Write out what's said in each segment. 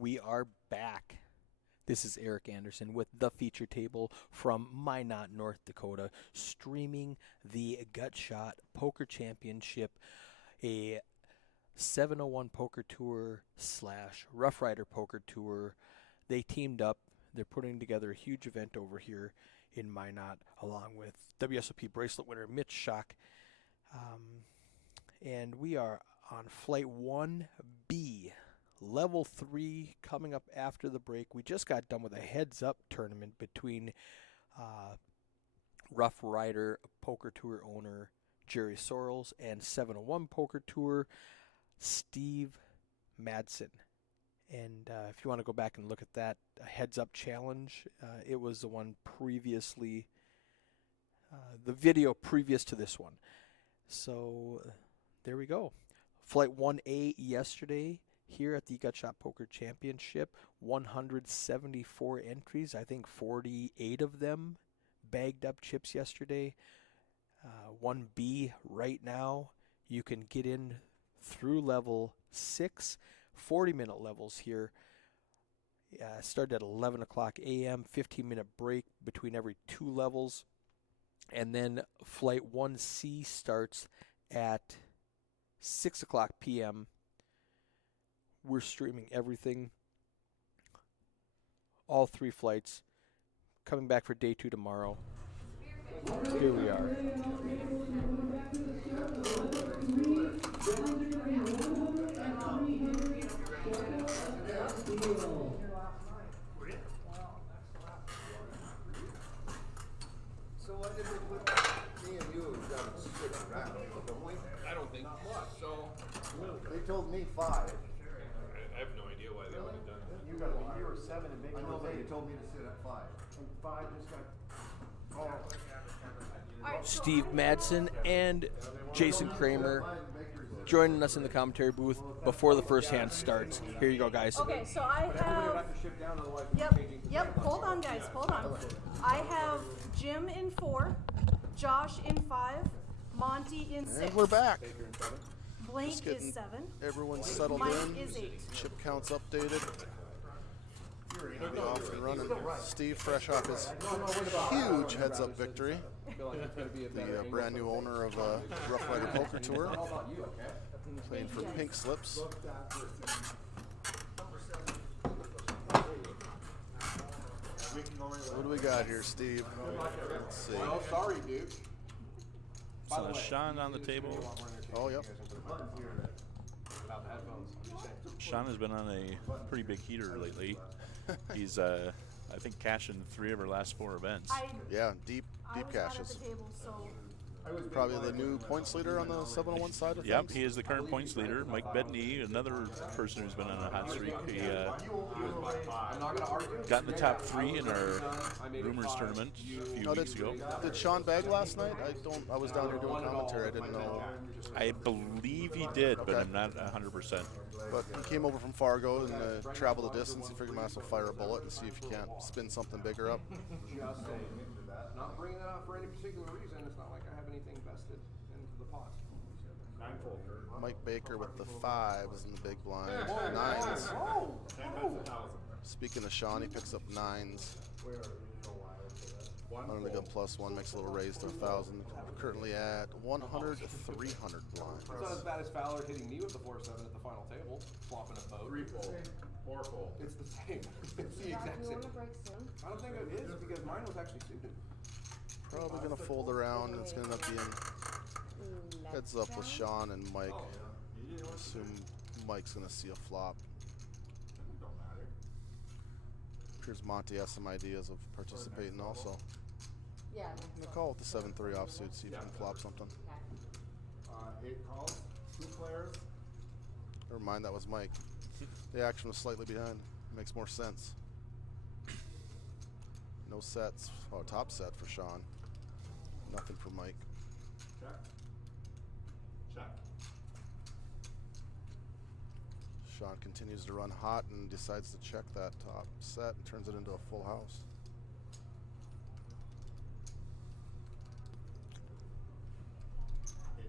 We are back. This is Eric Anderson with the feature table from Minot, North Dakota, streaming the Gutshot Poker Championship, a 701 Poker Tour slash Rough Rider Poker Tour. They teamed up. They're putting together a huge event over here in Minot, along with WSOP bracelet winner Mitch Schock. And we are on flight 1B. Level 3 coming up after the break. We just got done with a heads-up tournament between Rough Rider Poker Tour owner Jerry Sorrells and 701 Poker Tour Steve Madsen. And if you want to go back and look at that heads-up challenge, it was the one previously, the video previous to this one. So there we go. Flight 1A yesterday here at the Gutshot Poker Championship, 174 entries. I think 48 of them bagged up chips yesterday. 1B right now, you can get in through level 6, 40-minute levels here. Started at 11 o'clock a.m., 15-minute break between every 2 levels. And then flight 1C starts at 6 o'clock p.m. We're streaming everything, all 3 flights, coming back for day 2 tomorrow. Here we are. So what did it put me and you got to switch around? Don't we? I don't think so. They told me 5. I have no idea why they would have done that. You got to be here 7 and make I know, it but you 8. told me to sit at 5. And 5 just got. Steve Madsen and Jason Kramer joining us in the commentary booth before the first hand starts. Here you go, guys. Okay, so I have. to ship down, otherwise Yep. Hold on, guys. Hold on. I have Jim in 4, Josh in 5, Monty in 6. And we're back. Blank Just getting is 7. Everyone's settled Mike in. is 8. Chip counts updated. We'll be off and running. Steve, fresh off his huge heads-up victory. The brand new owner of Rough Rider Poker Tour, playing for Pink Slips. What do we got here, Steve? Let's see. sorry, dude. So Sean on the table. Oh, yep. Sean has been on a pretty big heater lately. He's, I think, cashing 3 of our last 4 events. Yeah, deep I was not at cashes. the table, so Probably the new points leader on the 701 side of Yep, things. he is the current points leader. Mike Bedney, another person who's been on a hot streak. He got in the top 3 in our Rumors tournament a few weeks ago. Did Sean bag last night? I was down here doing commentary. I didn't know. I believe he did, but I'm not 100%. But he came over from Fargo and traveled the distance. He figured might as well fire a bullet and see if you can't spin something bigger up. Just saying. Not bringing that up for any particular reason. It's not like I have anything vested into the pot. Mike Baker with the 5s in the big blind. 9s. Speaking of Sean, he picks up 9s. Under the gun +1 makes a little raise to 1,000. Currently at 100 to 300 blind. It's not as bad as Fowler hitting me with the 4-7 at the final table, flopping a boat. 3-fold, 4-fold. It's the same. It's the exact same. I don't think it is because mine was actually suited. Probably going to fold around. It's going to end up being heads up with Sean and Mike. Assume Mike's going to see a flop. Appears Monty has some ideas of participating also. Yeah. I'm going to call with the 7-3 offsuit, see if he can flop something. 8 calls, 2 players. Never mind, that was Mike. The action was slightly behind. Makes more sense. No sets. Oh, top set for Sean. Nothing for Mike. Check. Check. Sean continues to run hot and decides to check that top set and turns it into a full house.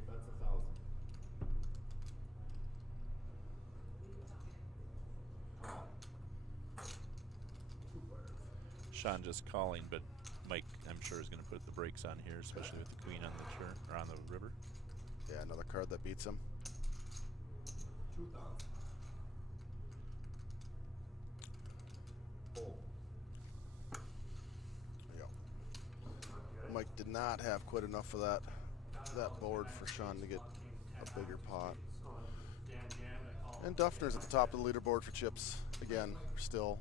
Bets 1,000. Call. Sean just calling, but Mike, I'm sure, is going to put the brakes on here, especially with the queen on the turn or on the river. Yeah, another card that beats him. 2000. Fold. There you go. Mike did not have quite enough of that board for Sean to get a bigger pot. And Duffner's at the top of the leaderboard for chips again, still.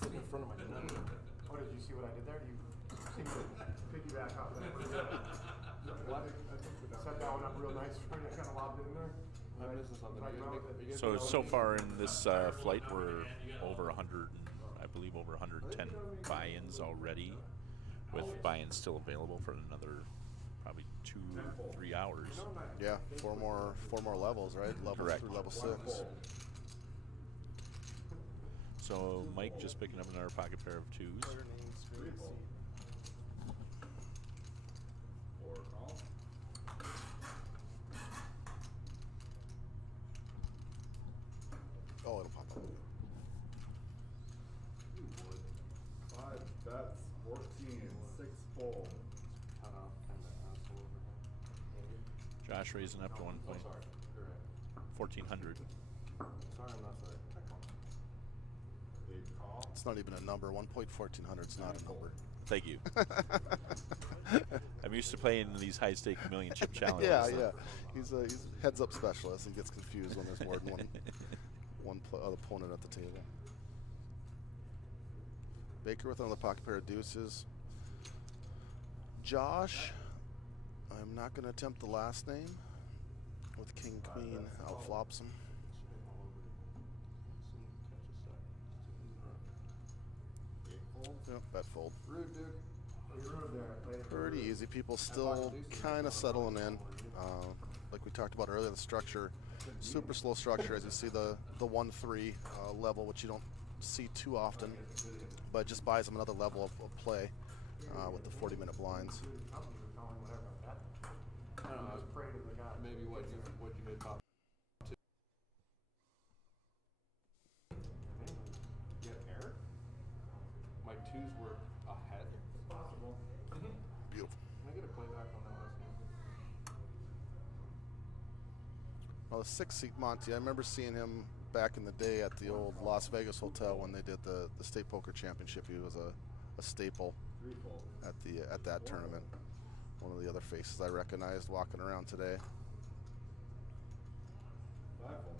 Sitting in front of my computer. Oh, did you see what I did there? You seem to piggyback off that. What? Set that one up real nice for you. I kind of lobbed it in there. I'm missing something. So far in this flight, we're over 100, I believe over 110 buy-ins already, with buy-ins still available for another probably 2-3 hours. Yeah, four more levels, right? Level Correct. through level 6. So Mike just picking up another pocket pair of 2s. Four call. Oh, it'll pop up. 5 bets, 14, 6 fold. Josh raising up to 1,400. Sorry, I'm not sorry. 8 call. It's not even a number. 1.1400 is not a number. Thank you. I'm used to playing these high-stake million chip challenges. Yeah. He's a heads-up specialist. He gets confused when there's more than one opponent at the table. Baker with another pocket pair of deuces. Josh, I'm not going to attempt the last name. With King Queen, outflops him. Yep, bet fold. Rude, dude. You're rude there. Pretty easy. People still kind of settling in. Like we talked about earlier, the structure, super slow structure. As you see, the 1-3 level, which you don't see too often, but just buys them another level of play with the 40-minute blinds. Maybe what you made pop. Get air? My 2s were ahead. Possible. Beautiful. Can I get a playback on that last game? Well, the 6-seat Monty, I remember seeing him back in the day at the old Las Vegas hotel when they did the State Poker Championship. He was a staple at that tournament. One of the other faces I recognized walking around today. 5 fold.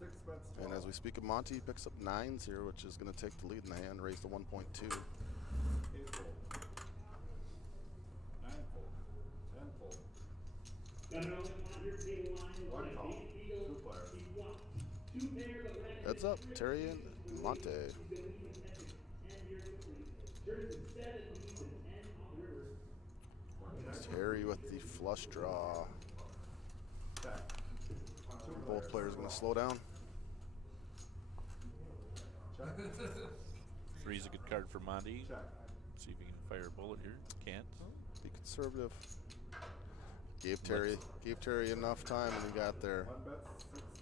6 bets, 12. And as we speak of Monty, he picks up 9s here, which is going to take the lead in the hand, raise to 1.2. 8 fold. 9 fold. 10 fold. 1 call. 2 players. Heads up, Terry and Monte. Terry with the flush draw. Both players going to slow down. 3's a good card for Monty. See if he can fire a bullet here. Can't. Be conservative. Gave Terry enough time when he got there. 1 bet, 16.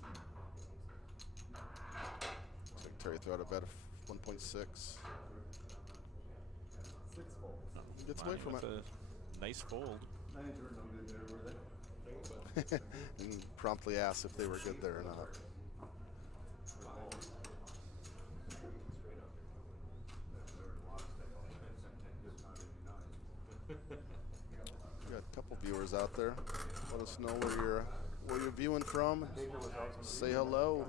Looks like Terry threw out a bet of 1.6. 6 fold. Gets away Monty from with it. a nice fold. And promptly asked if they were good there or not. We got a couple viewers out there. Let us know where you're viewing from. Say hello.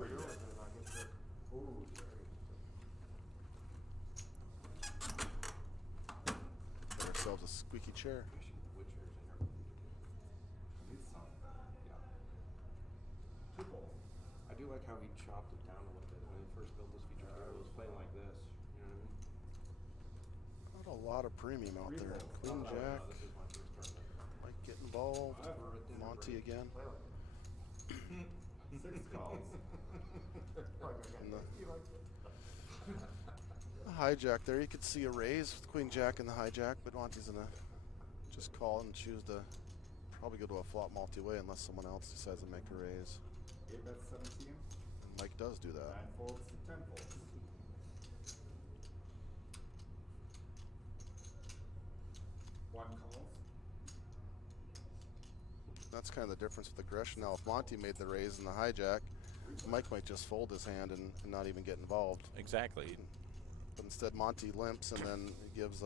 Get ourselves a squeaky chair. I do like how he chopped it down a little bit when he first built this feature. It was playing like this. You know what I mean? Not a lot of premium out there. Queen Jack. This is my first tournament. Might get involved. Monty again. 6 calls. And the hijack there, you could see a raise with Queen Jack and the hijack, but Monty's gonna just call and choose to probably go to a flop multi-way unless someone else decides to make a raise. 8 bets 17. And Mike does do that. 9 folds to 10 folds. One calls. That's kind of the difference with aggression. Now, if Monty made the raise and the hijack, Mike might just fold his hand and not even get involved. Exactly. But instead, Monty limps and then gives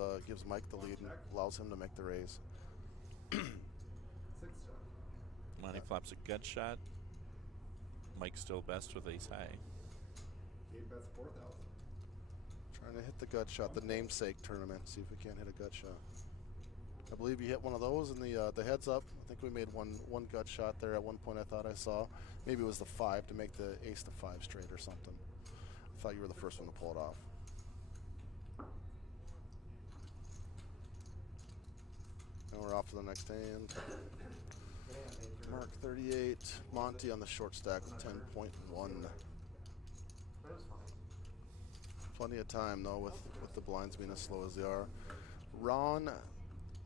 Mike the lead and allows him to make the raise. 6 shot. Monty flops a gut shot. Mike's still best with ace high. 8 bets 4,000. Trying to hit the gut shot, the namesake tournament. See if we can't hit a gut shot. I believe you hit one of those in the heads up. I think we made one gut shot there at one point. I thought I saw. Maybe it was the 5 to make the ace to 5 straight or something. I thought you were the first one to pull it off. And we're off to the next hand. Mark 38. Monty on the short stack with 10.1. Plenty of time though with the blinds being as slow as they are. Ron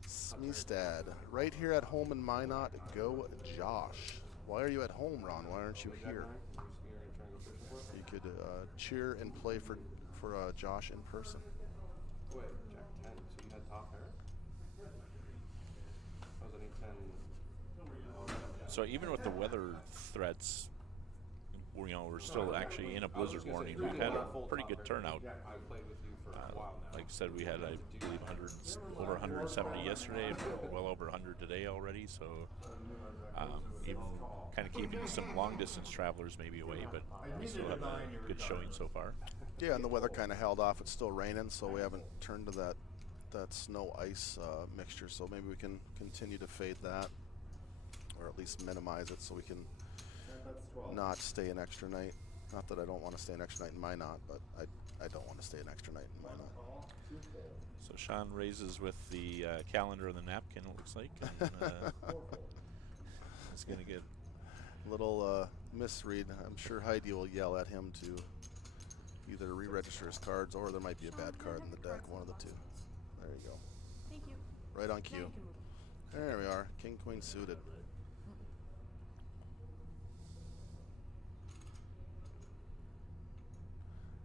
Smestad, right here at home in Minot. Go Josh. Why are you at home, Ron? Why aren't you here? You could cheer and play for Josh in person. Wait, Jack 10. So you had top pair? I was an 8-10. So even with the weather threats, we're still actually in a blizzard warning. We've had a pretty good turnout. I played with you for a while now. Like I said, we had, I believe, over 170 yesterday, well over 100 today already. So even kind of keeping some long distance travelers maybe away, but we still have a good showing so far. Yeah, and the weather kind of held off. It's still raining, so we haven't turned to that snow ice mixture. So maybe we can continue to fade that, or at least minimize it, so we can 10 bets 12. not stay an extra night. Not that I don't want to stay an extra night in Minot, but I don't want to stay an extra night in Minot. Call. 2 folds. So Sean raises with the calendar and the napkin, it looks like. And, 4 folds. it's going to get Little misread. I'm sure Heidi will yell at him to either re-register his cards, or there might be a bad card in the deck, one of the two. There you go. Thank you. Right on Now cue. you can move. There we are. King, queen suited.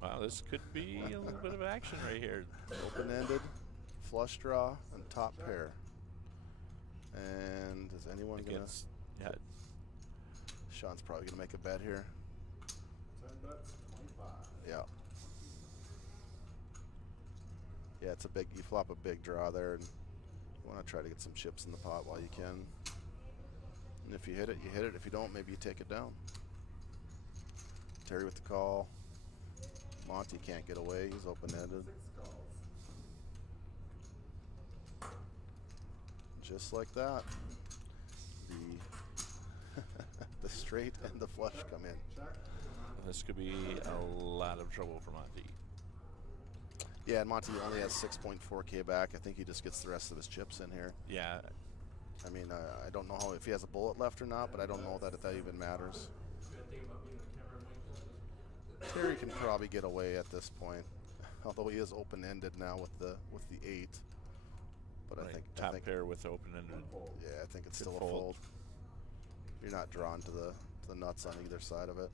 wow, this could be a little bit of action right here. Open-ended, flush draw, and top pair. And is anyone gonna? Against, yeah, Sean's probably gonna make a bet here. 10 bets 25. Yeah. Yeah, it's a big. You flop a big draw there, and you want to try to get some chips in the pot while you can. And if you hit it, you hit it. If you don't, maybe you take it down. Terry with the call. Monty can't get away. He's open-ended. 6 calls. Just like that. The the straight and the flush come in. Check. this could be a lot of trouble for Monty. Yeah, and Monty only has 6.4K back. I think he just gets the rest of his chips in here. Yeah, I mean, I don't know if he has a bullet left or not, but I don't know that even matters. Terry can probably get away at this point, although he is open-ended now with the 8. But right. I think Top pair with open-ended. yeah, I think it's Good still a fold. fold. You're not drawn to the nuts on either side of it.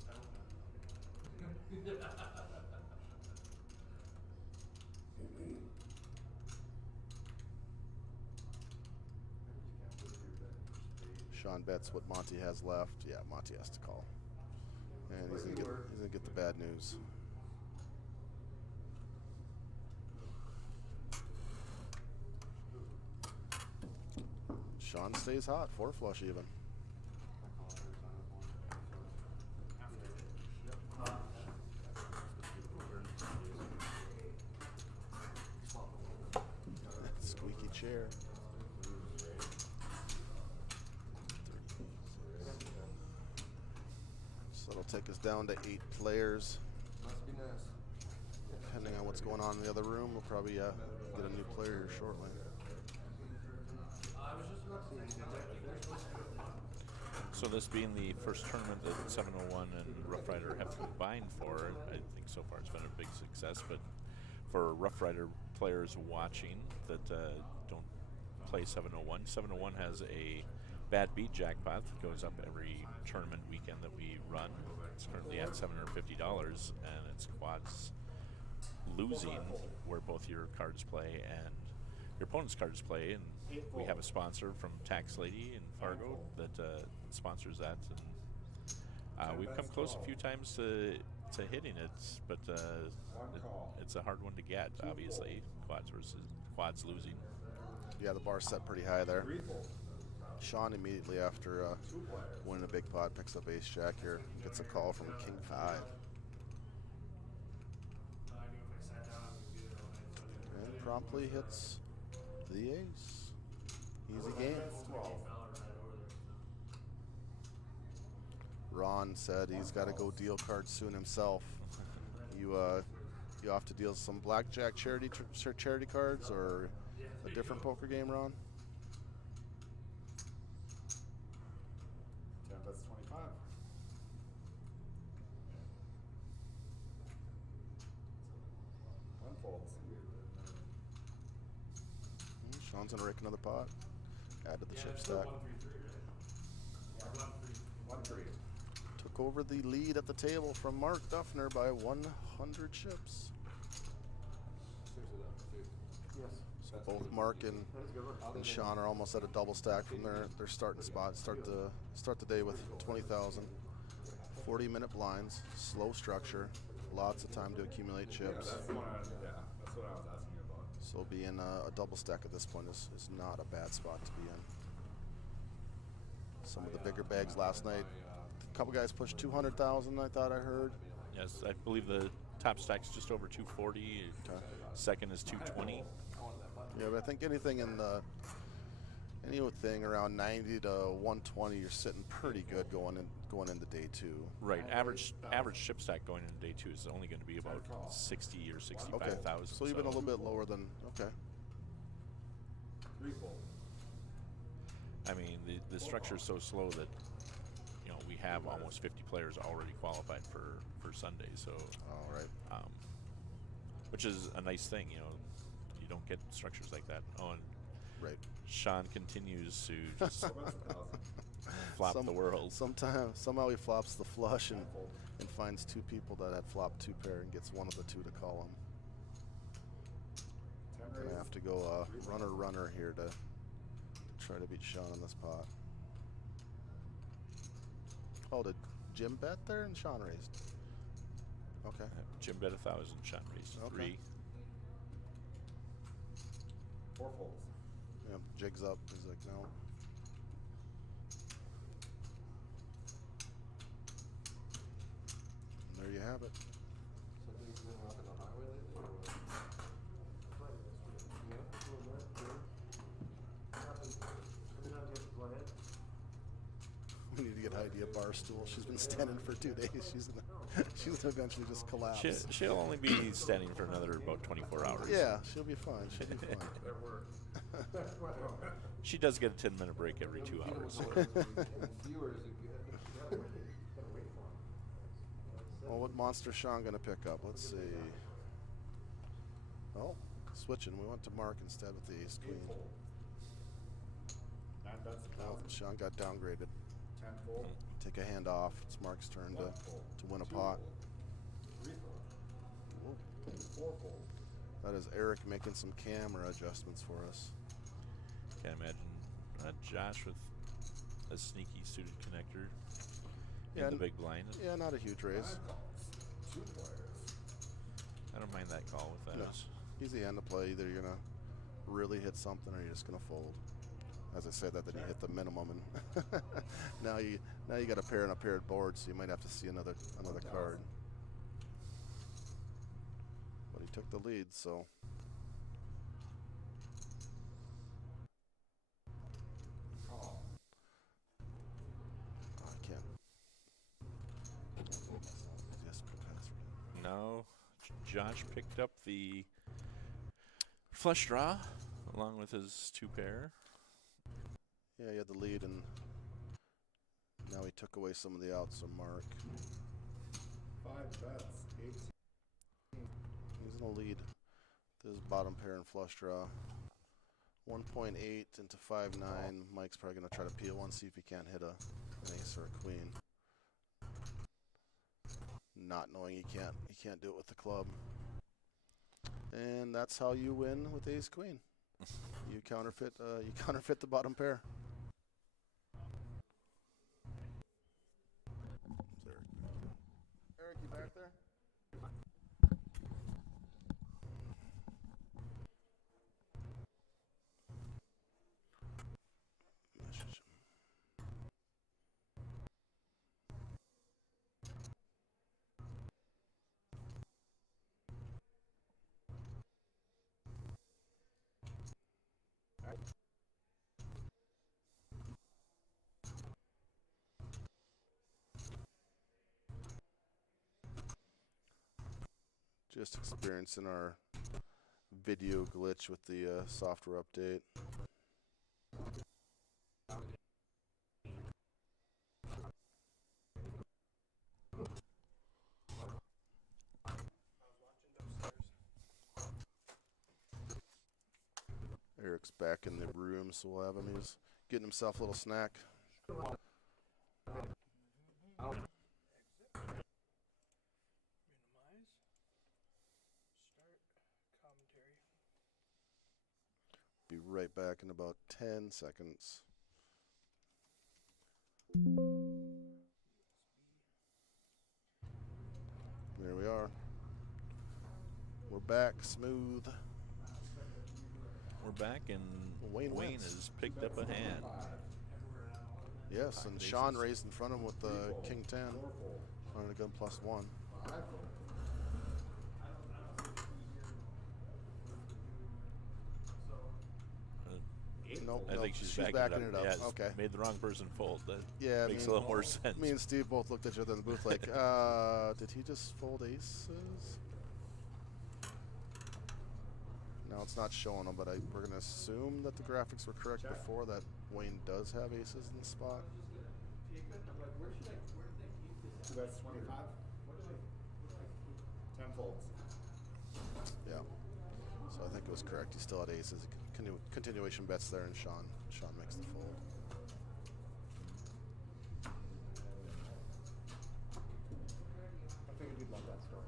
Sean bets what Monty has left. Yeah, Monty has to call. And he's gonna get the bad news. Sean stays hot, 4 flush even. Squeaky chair. So it'll take us down to 8 players. Must be nice. Depending on what's going on in the other room, we'll probably get a new player here shortly. So this being the first tournament that 701 and Rough Rider have combined for, I think so far it's been a big success. But for Rough Rider players watching that don't play 701, 701 has a Bad Beat jackpot that goes up every tournament weekend that we run. It's currently at $750, and it's quads losing, where both your cards play and your opponent's cards play. And we have a sponsor from Tax Lady in Fargo that sponsors that. And we've come close a few times to hitting it, but it's a hard one to get, obviously. Quads losing. Yeah, the bar's set pretty high there. Sean immediately after winning a big pot picks up ace jack here, gets a call from king 5. And promptly hits the ace. Easy game. Ron said he's got to go deal cards soon himself. You off to deal some blackjack charity cards or a different poker game, Ron? 10 bets 25. One folds. Sean's gonna rake another pot. Add to the chip stack. 1-3. Took over the lead at the table from Mark Duffner by 100 chips. Yes. So both Mark and Sean are almost at a double stack from their starting spot. Start the day with 20,000. 40-minute blinds, slow structure, lots of time to accumulate chips. That's what I was asking you about. So being a double stack at this point is not a bad spot to be in. Some of the bigger bags last night. A couple guys pushed 200,000, I thought I heard. Yes, I believe the top stack's just over 240. Okay. Second is 220. Yeah, but I think anything around 90 to 120, you're sitting pretty good going into day 2. Right. Average chip stack going into day 2 is only going to be about 60 or 65,000. Okay. So you've been a little bit lower than okay. 3 fold. I mean, the structure is so slow that we have almost 50 players already qualified for Sunday. So, All right. which is a nice thing. You don't get structures like that. Oh, and Right. Sean continues to just flop the world. Somehow he flops the flush and finds 2 people that had flopped 2 pair and gets one of the 2 to call him. Gonna have to go runner here to try to beat Sean on this pot. Oh, did Jim bet there and Sean raised? Okay. Jim bet 1,000. Sean raised Okay. 3. 4 folds. Yeah, jigs up. He's like, no. And there you have it. Something's been up in the highway lately, or what? We need to get Heidi a bar stool. She's been standing for 2 days. She's gonna eventually just collapse. She'll only be standing for another about 24 hours. Yeah, she'll be fine. She'll be fine. She does get a 10-minute break every 2 hours. Viewers are good. Well, what monster Sean gonna pick up? Let's see. Oh, switching. We went to Mark instead with the ace queen. 9 bets Oh, 1,000. Sean got downgraded. 10 fold. Take a hand off. It's Mark's turn 1 fold. to win a 2 pot. fold. 3 fold. 4 fold. That is Eric making some camera adjustments for us. Can't imagine Josh with a sneaky suited connector Yeah, in the big blind. Yeah, not a huge raise. 5 calls. 2 players. I don't mind that call with that. No. Easy hand to play. Either you're gonna really hit something or you're just gonna fold. As I said that, then you hit the minimum, and now you got a pair and a paired board, so you might have to see another card. But he took the lead, so. Call. Oh, I can't. Yes, password. No, Josh picked up the flush draw along with his 2 pair. Yeah, he had the lead, and now he took away some of the outs. So Mark, 5 bets 18. he's in the lead. This bottom pair and flush draw. 1.8 into 5.9. Mike's probably gonna try to peel one, see if he can't hit an ace or a queen. Not knowing he can't do it with the club. And that's how you win with ace queen. You counterfeit the bottom pair. Eric, you back there? Message him. Just experiencing our video glitch with the software update. Eric's back in the room, so we'll have him. He's getting himself a little snack. Be right back in about 10 seconds. There we are. We're back, smooth. We're back, and Wayne Wayne wins. has picked up a hand. Yes, and Sean raised in front of him with the King 10. On a gun +1. Nope, I think she's backing it up. Yeah, okay. Made the wrong person fold. That Yeah, makes a little more sense. Me and Steve both looked at each other in the booth like, did he just fold aces? Now it's not showing them, but we're going to assume that the graphics were correct before, that Wayne does have aces in the spot. That's 25. 10 folds. Yeah. So I think it was correct. He still had aces. Continuation bets there, and Sean makes the fold. I figured you'd love that story.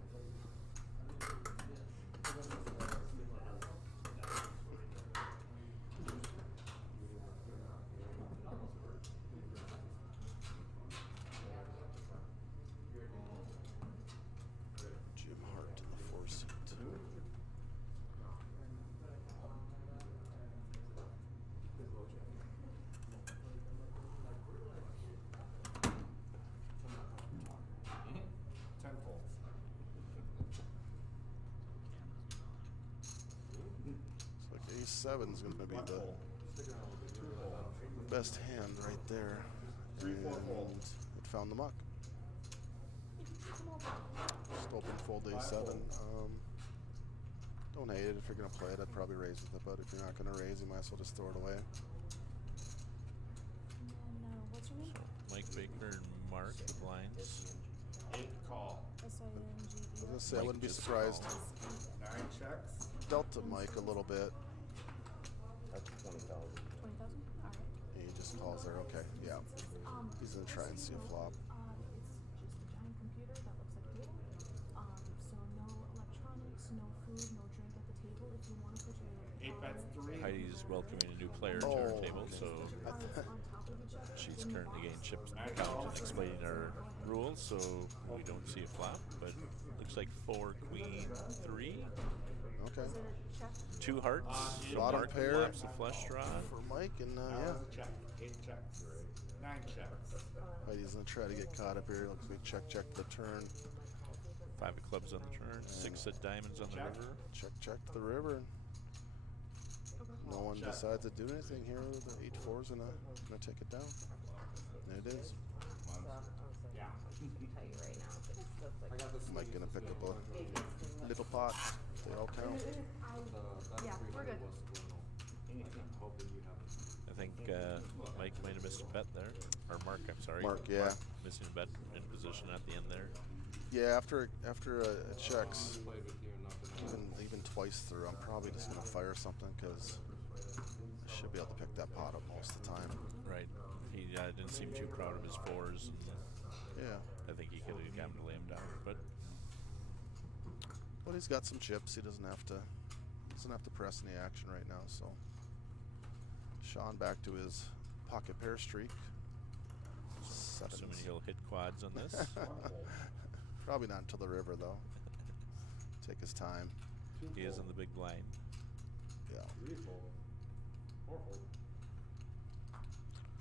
Jim Hart in the 4 suit. Ace-7 is going to be the best hand right there. And it found the muck. Just open fold A7. Don't hate it. If you're going to play it, I'd probably raise with it. But if you're not going to raise, you might as well just throw it away. What's your name? Mike Baker and Mark the blinds. 8 call. S-I-N-G-E. I was going to say, I wouldn't be surprised. 9 checks. Delta Mike a little bit. That's 20,000. 20,000? All right. He just calls there. Okay, yeah. He's going to try and see a flop. It's just a giant computer that looks like a table. So no electronics, no food, no drink at the table. If you want to put your 8 bets 3. Heidi's welcoming a new player to our Oh. table, so cards on top of each other. she's currently getting chips in the couch and explaining our rules, so we don't see a flop. But looks like 4 queen 3, Okay. Is it a check? 2 hearts. So Bottom Mark pair. flaps the flush draw. For Mike, and Yeah. yeah. Check. 8 checks. 9 checks. Heidi's going to try to get caught up here. Looks like check the turn. 5 of clubs on the turn. 6 of diamonds on the river. Check the river. No one decides to do anything here. The 8-4's gonna take it down. There it is. Yeah. Tell you right now, but it looks like Mike gonna pick up a little pot. They all count. Yeah, we're good. I think Mike might have missed a bet there. Or Mark, I'm sorry. Mark, yeah. Missing a bet in position at the end there. Yeah, after it checks, even twice through, I'm probably just gonna fire something because Should be able to pick that pot up most of the time. Right. He didn't seem too proud of his fours. And Yeah. I think he could have gotten to lay him down, but He's got some chips. He doesn't have to press any action right now. So Sean back to his pocket pair streak. assuming Sevens. he'll hit quads on this. Probably not until the river though. Take his time. He is in the big blind. Yeah. Three-fold. Four-fold.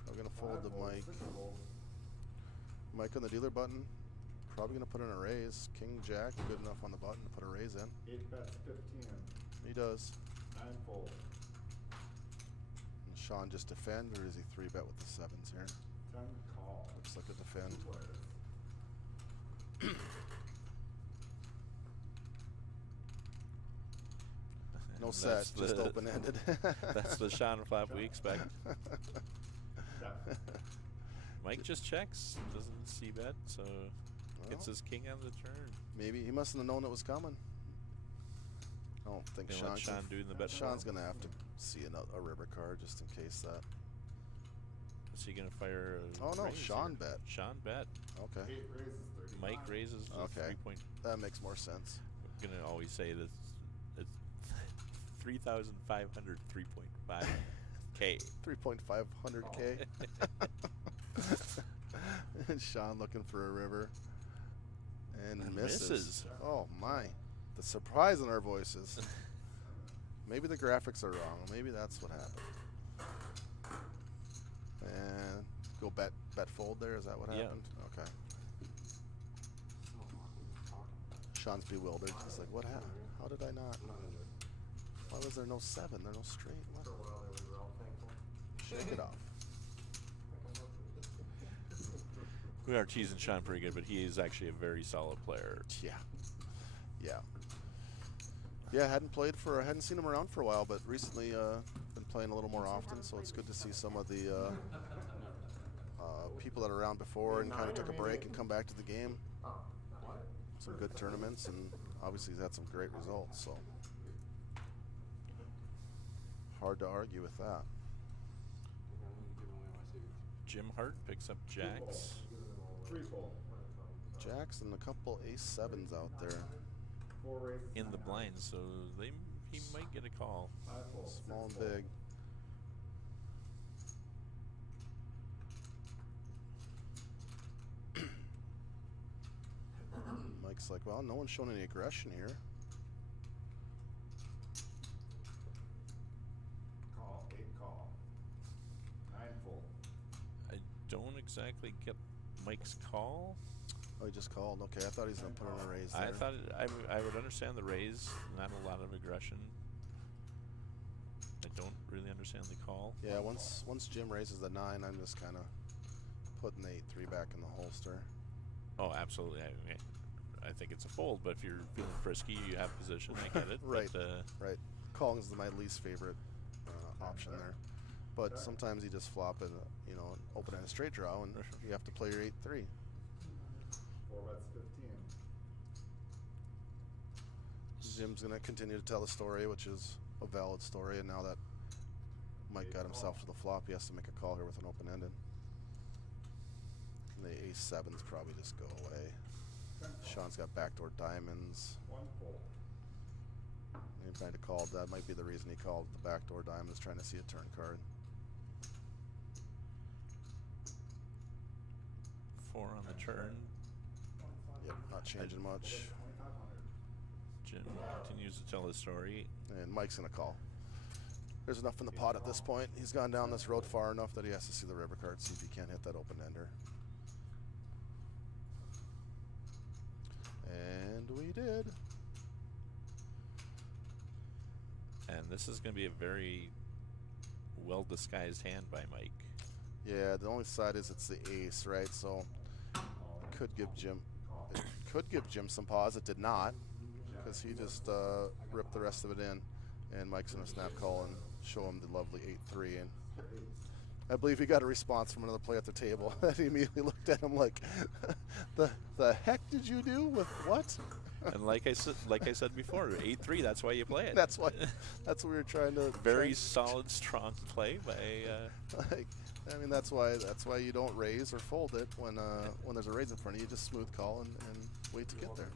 I'm gonna fold the Five-fold, Mike. six-fold. Mike on the dealer button. Probably gonna put in a raise. King Jack, good enough on the button to put a raise in. 8 bets 15. He does. 9-fold. And Sean just defend, or is he 3-bet with the sevens here? 10 call. Looks like a defend. Two players. No And set, that's just the- open-ended. That's the Sean flop we expect. Check. Mike just checks, doesn't see bet, so gets Well, his king on the turn. maybe he mustn't have known it was coming. I don't think They Sean. let Sean do in the bet. Sean's gonna have to see a river card just in case that. Is he gonna fire? A Oh no, raise Sean here? bet. Sean bet. Okay, 8 raises 35. Mike raises the Okay. 3 point. that makes more sense. I'm gonna always say that it's 3,500 3.5 K. 3.500K. And Sean looking for a river. And And misses. misses. Oh my. The surprise in our voices. Maybe the graphics are wrong. Maybe that's what happened. And go bet fold there. Is that what Yeah. happened? Okay. Sean's bewildered. He's like, what happened? How did I not? Why was there no 7? There no straight? What? Shake it off. We are teasing Sean pretty good, but he is actually a very solid player. Yeah. Yeah. Yeah, hadn't seen him around for a while, but recently been playing a little more often, so it's good to see some of the people that are around before and kind of took a break and come back to the game. Some good tournaments, and obviously he's had some great results, so hard to argue with that. Jim Hart picks up jacks. 3-fold. Jacks and a couple ace-7s out there. 4 raises In the blind, so he might get a call. 5-fold. Small and 6-fold. big. Mike's like, well, no one's showing any aggression here. Call. 8 call. 9-fold. I don't exactly get Mike's call. Oh, he just called. Okay, I thought he was going to put in a raise there. I thought I would understand the raise, not a lot of aggression. I don't really understand the call. Yeah, once Jim raises the 9, I'm just kind of putting the 8-3 back in the holster. Oh, absolutely. I think it's a fold, but if you're feeling frisky, you have position. I get it. Right. But, Right. Calling is my least favorite option there. But sometimes you just flop it, open at a straight draw, and you have to play your 8-3. 4 bets 15. Jim's going to continue to tell the story, which is a valid story, and now that Mike got himself to the flop, he has to make a call here with an open-ended. And the ace-7s probably just go away. Sean's got backdoor diamonds. 1-fold. He might have called. That might be the reason he called the backdoor diamonds, trying to see a turn card. 4 on the turn. Yep, not changing much. 2,500. Jim continues to tell his story. And Mike's gonna call. There's enough in the pot at this point. He's gone down this road far enough that he has to see the river card, see if he can't hit that open ender. And we did. And this is going to be a very well disguised hand by Mike. Yeah, the only side is it's the ace, right? So could give Jim some pause. It did not, because he just ripped the rest of it in, and Mike's gonna snap call and show him the lovely 8-3. And I believe he got a response from another player at the table that he immediately looked at him like, the heck did you do with what? And like I said before, 8-3. That's why you play it. That's why. That's what we were trying to. Very solid, strong play by. Like, I mean, that's why you don't raise or fold it when there's a raise in front of you. You just smooth call and wait to get there.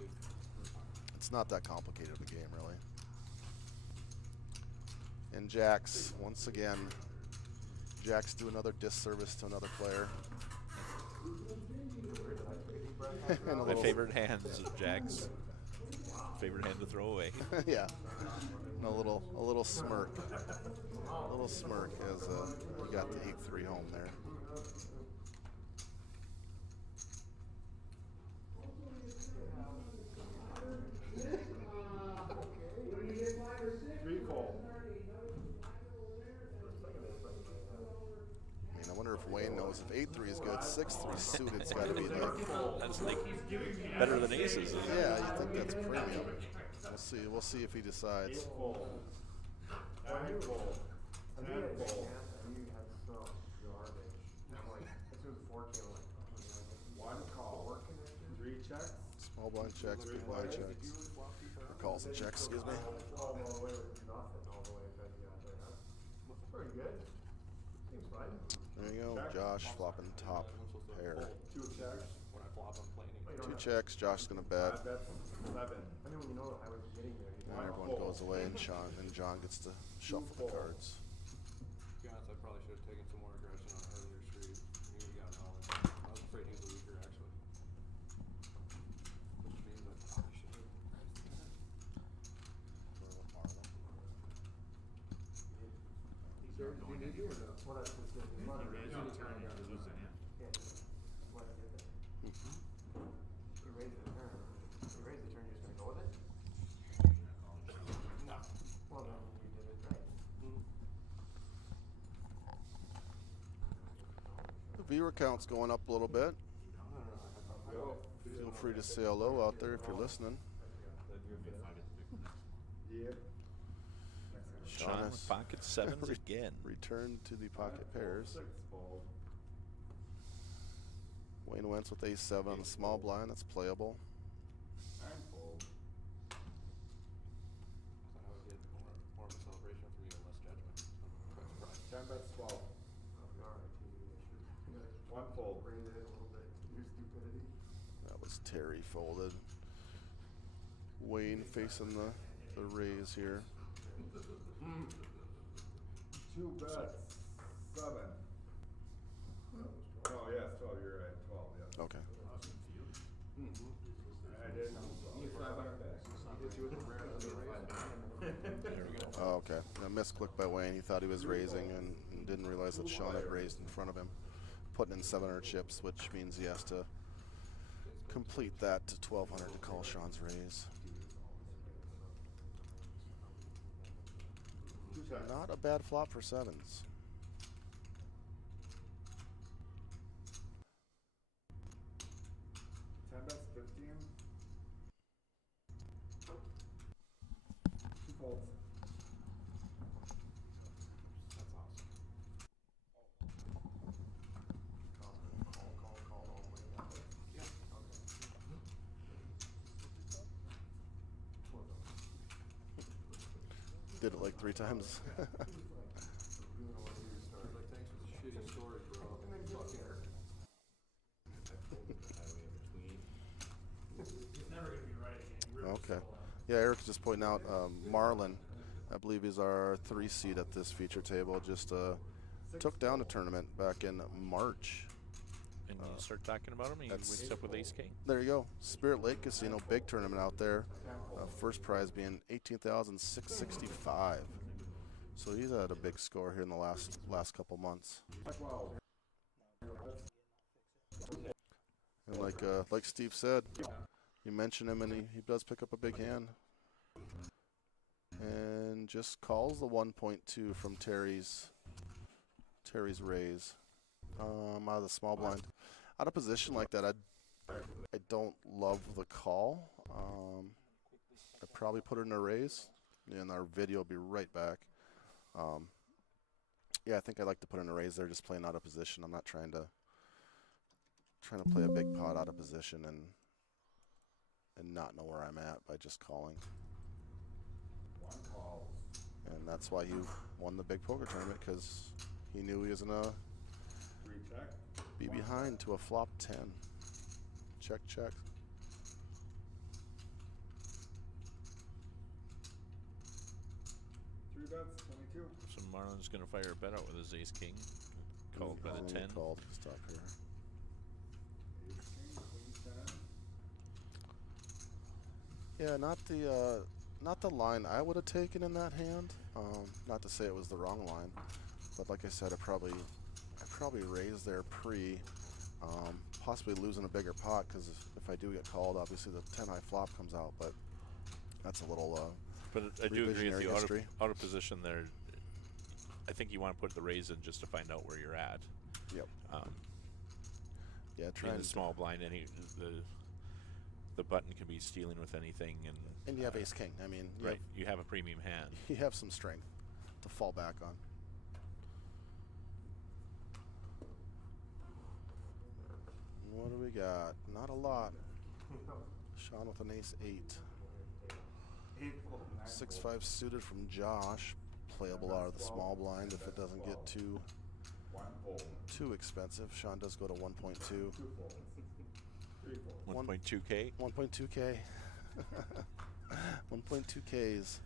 It's not that complicated of a game, really. And jacks, once again, jacks do another disservice to another player. And My favorite hand is Jack's favorite hand to throw away. Yeah, and a little smirk, as you got the 8-3 home there. Three fold. I mean, I wonder if Wayne knows if 8-3 is good, 6-3 suited's got to be like. That's like better than aces. Isn't it? Yeah, you think that's premium. We'll see if he decides. Eight fold. Nine fold. I knew 10 you had fold. I knew you had snow, garbage. I'm like, as soon as 4 came, I'm like, One call. Three checks. Small blind checks, big blind checks. Or calls and checks, excuse me. all the way with nothing, all the way that you got there, huh? Looks pretty good. Seems fine. There you go, Josh flopping top pair. Two checks. When I flop, I'm playing. 2 checks, Josh's gonna bet. Five bets. 11. I mean, when you know I was getting there, you And everyone goes away, and John gets to shuffle the cards. To be honest, I probably should have taken some more aggression on an earlier street. He would have gotten all of it. I was afraid he was weaker, actually. Which means I probably should have raised the hand. Well, that's just it. Money. Yeah, just let it get there. You raise the turn. You raise the turn, you're just gonna go with it? No. Well, then we did it right. The viewer count's going up a little bit. Feel free to say hello out there if you're listening. Yeah. Sean with pocket sevens again. Return to the pocket pairs. Six fold. Wayne Wentz with ace-7 on the small blind. That's playable. Nine fold. I thought I would get more of a celebration from you and less judgment. So I'm quite surprised. 10 bets 12. One fold. Bring it in a little bit. Your stupidity. That was Terry folded. Wayne facing the raise here. 2 bets. 7. Oh, yes, 12. You're right. 12, yeah. Okay. I didn't. There we go. Oh, okay. A misclick by Wayne. He thought he was raising and didn't realize that Sean had raised in front of him, putting in 700 chips, which means he has to complete that to 1200 to call Sean's raise. Two checks. Not a bad flop for sevens. Ten bets 15. 2 folds. That's awesome. Call all the way that way. Yeah. Did it like 3 times. Like, thanks for the shitty story, bro. Fuck Eric. Okay. Yeah, Eric's just pointing out Marlin, I believe he's our 3 seed at this feature table, just took down a tournament back in March. And you start talking about him, and he That's- wakes up with ace king. There you go. Spirit Lake Casino, big tournament out there. First prize being 18,665. So he's had a big score here in the last couple months. 12. And like Steve said, you mention him and he does pick up a big hand. And just calls the 1.2 from Terry's raise. Out of the small blind. Out of position like that, I don't love the call. I'd probably put it in a raise, and our video will be right back. Yeah, I think I'd like to put in a raise there, just playing out of position. I'm not trying to play a big pot out of position and and not know where I'm at by just calling. One calls. And that's why he won the big poker tournament, because he knew he was gonna 3 check. be behind to a flop 10. Check, check. 3 bets, 22. So Marlon's going to fire a bet out with his ace king. Called by the 10. Called. Stop here. Ace king, queen 10. Yeah, not the line I would have taken in that hand. Not to say it was the wrong line, but like I said, I probably raised there pre, possibly losing a bigger pot, because if I do get called, obviously the 10 high flop comes out. But that's a little. But I do agree with revisionary you. history. Out of position there, I think you want to put the raise in just to find out where you're at. Yep. Yeah, In trying the small blind, the button can be stealing with anything, and you have ace king. I mean, right? You have a premium hand. You have some strength to fall back on. What do we got? Not a lot. Sean with an ace 8. 6-5 suited from Josh. Playable out of the small blind if it doesn't get too expensive. Sean does go to 1.2. 2 folds. 3 folds. 1.2K. 1.2K. 1.2Ks.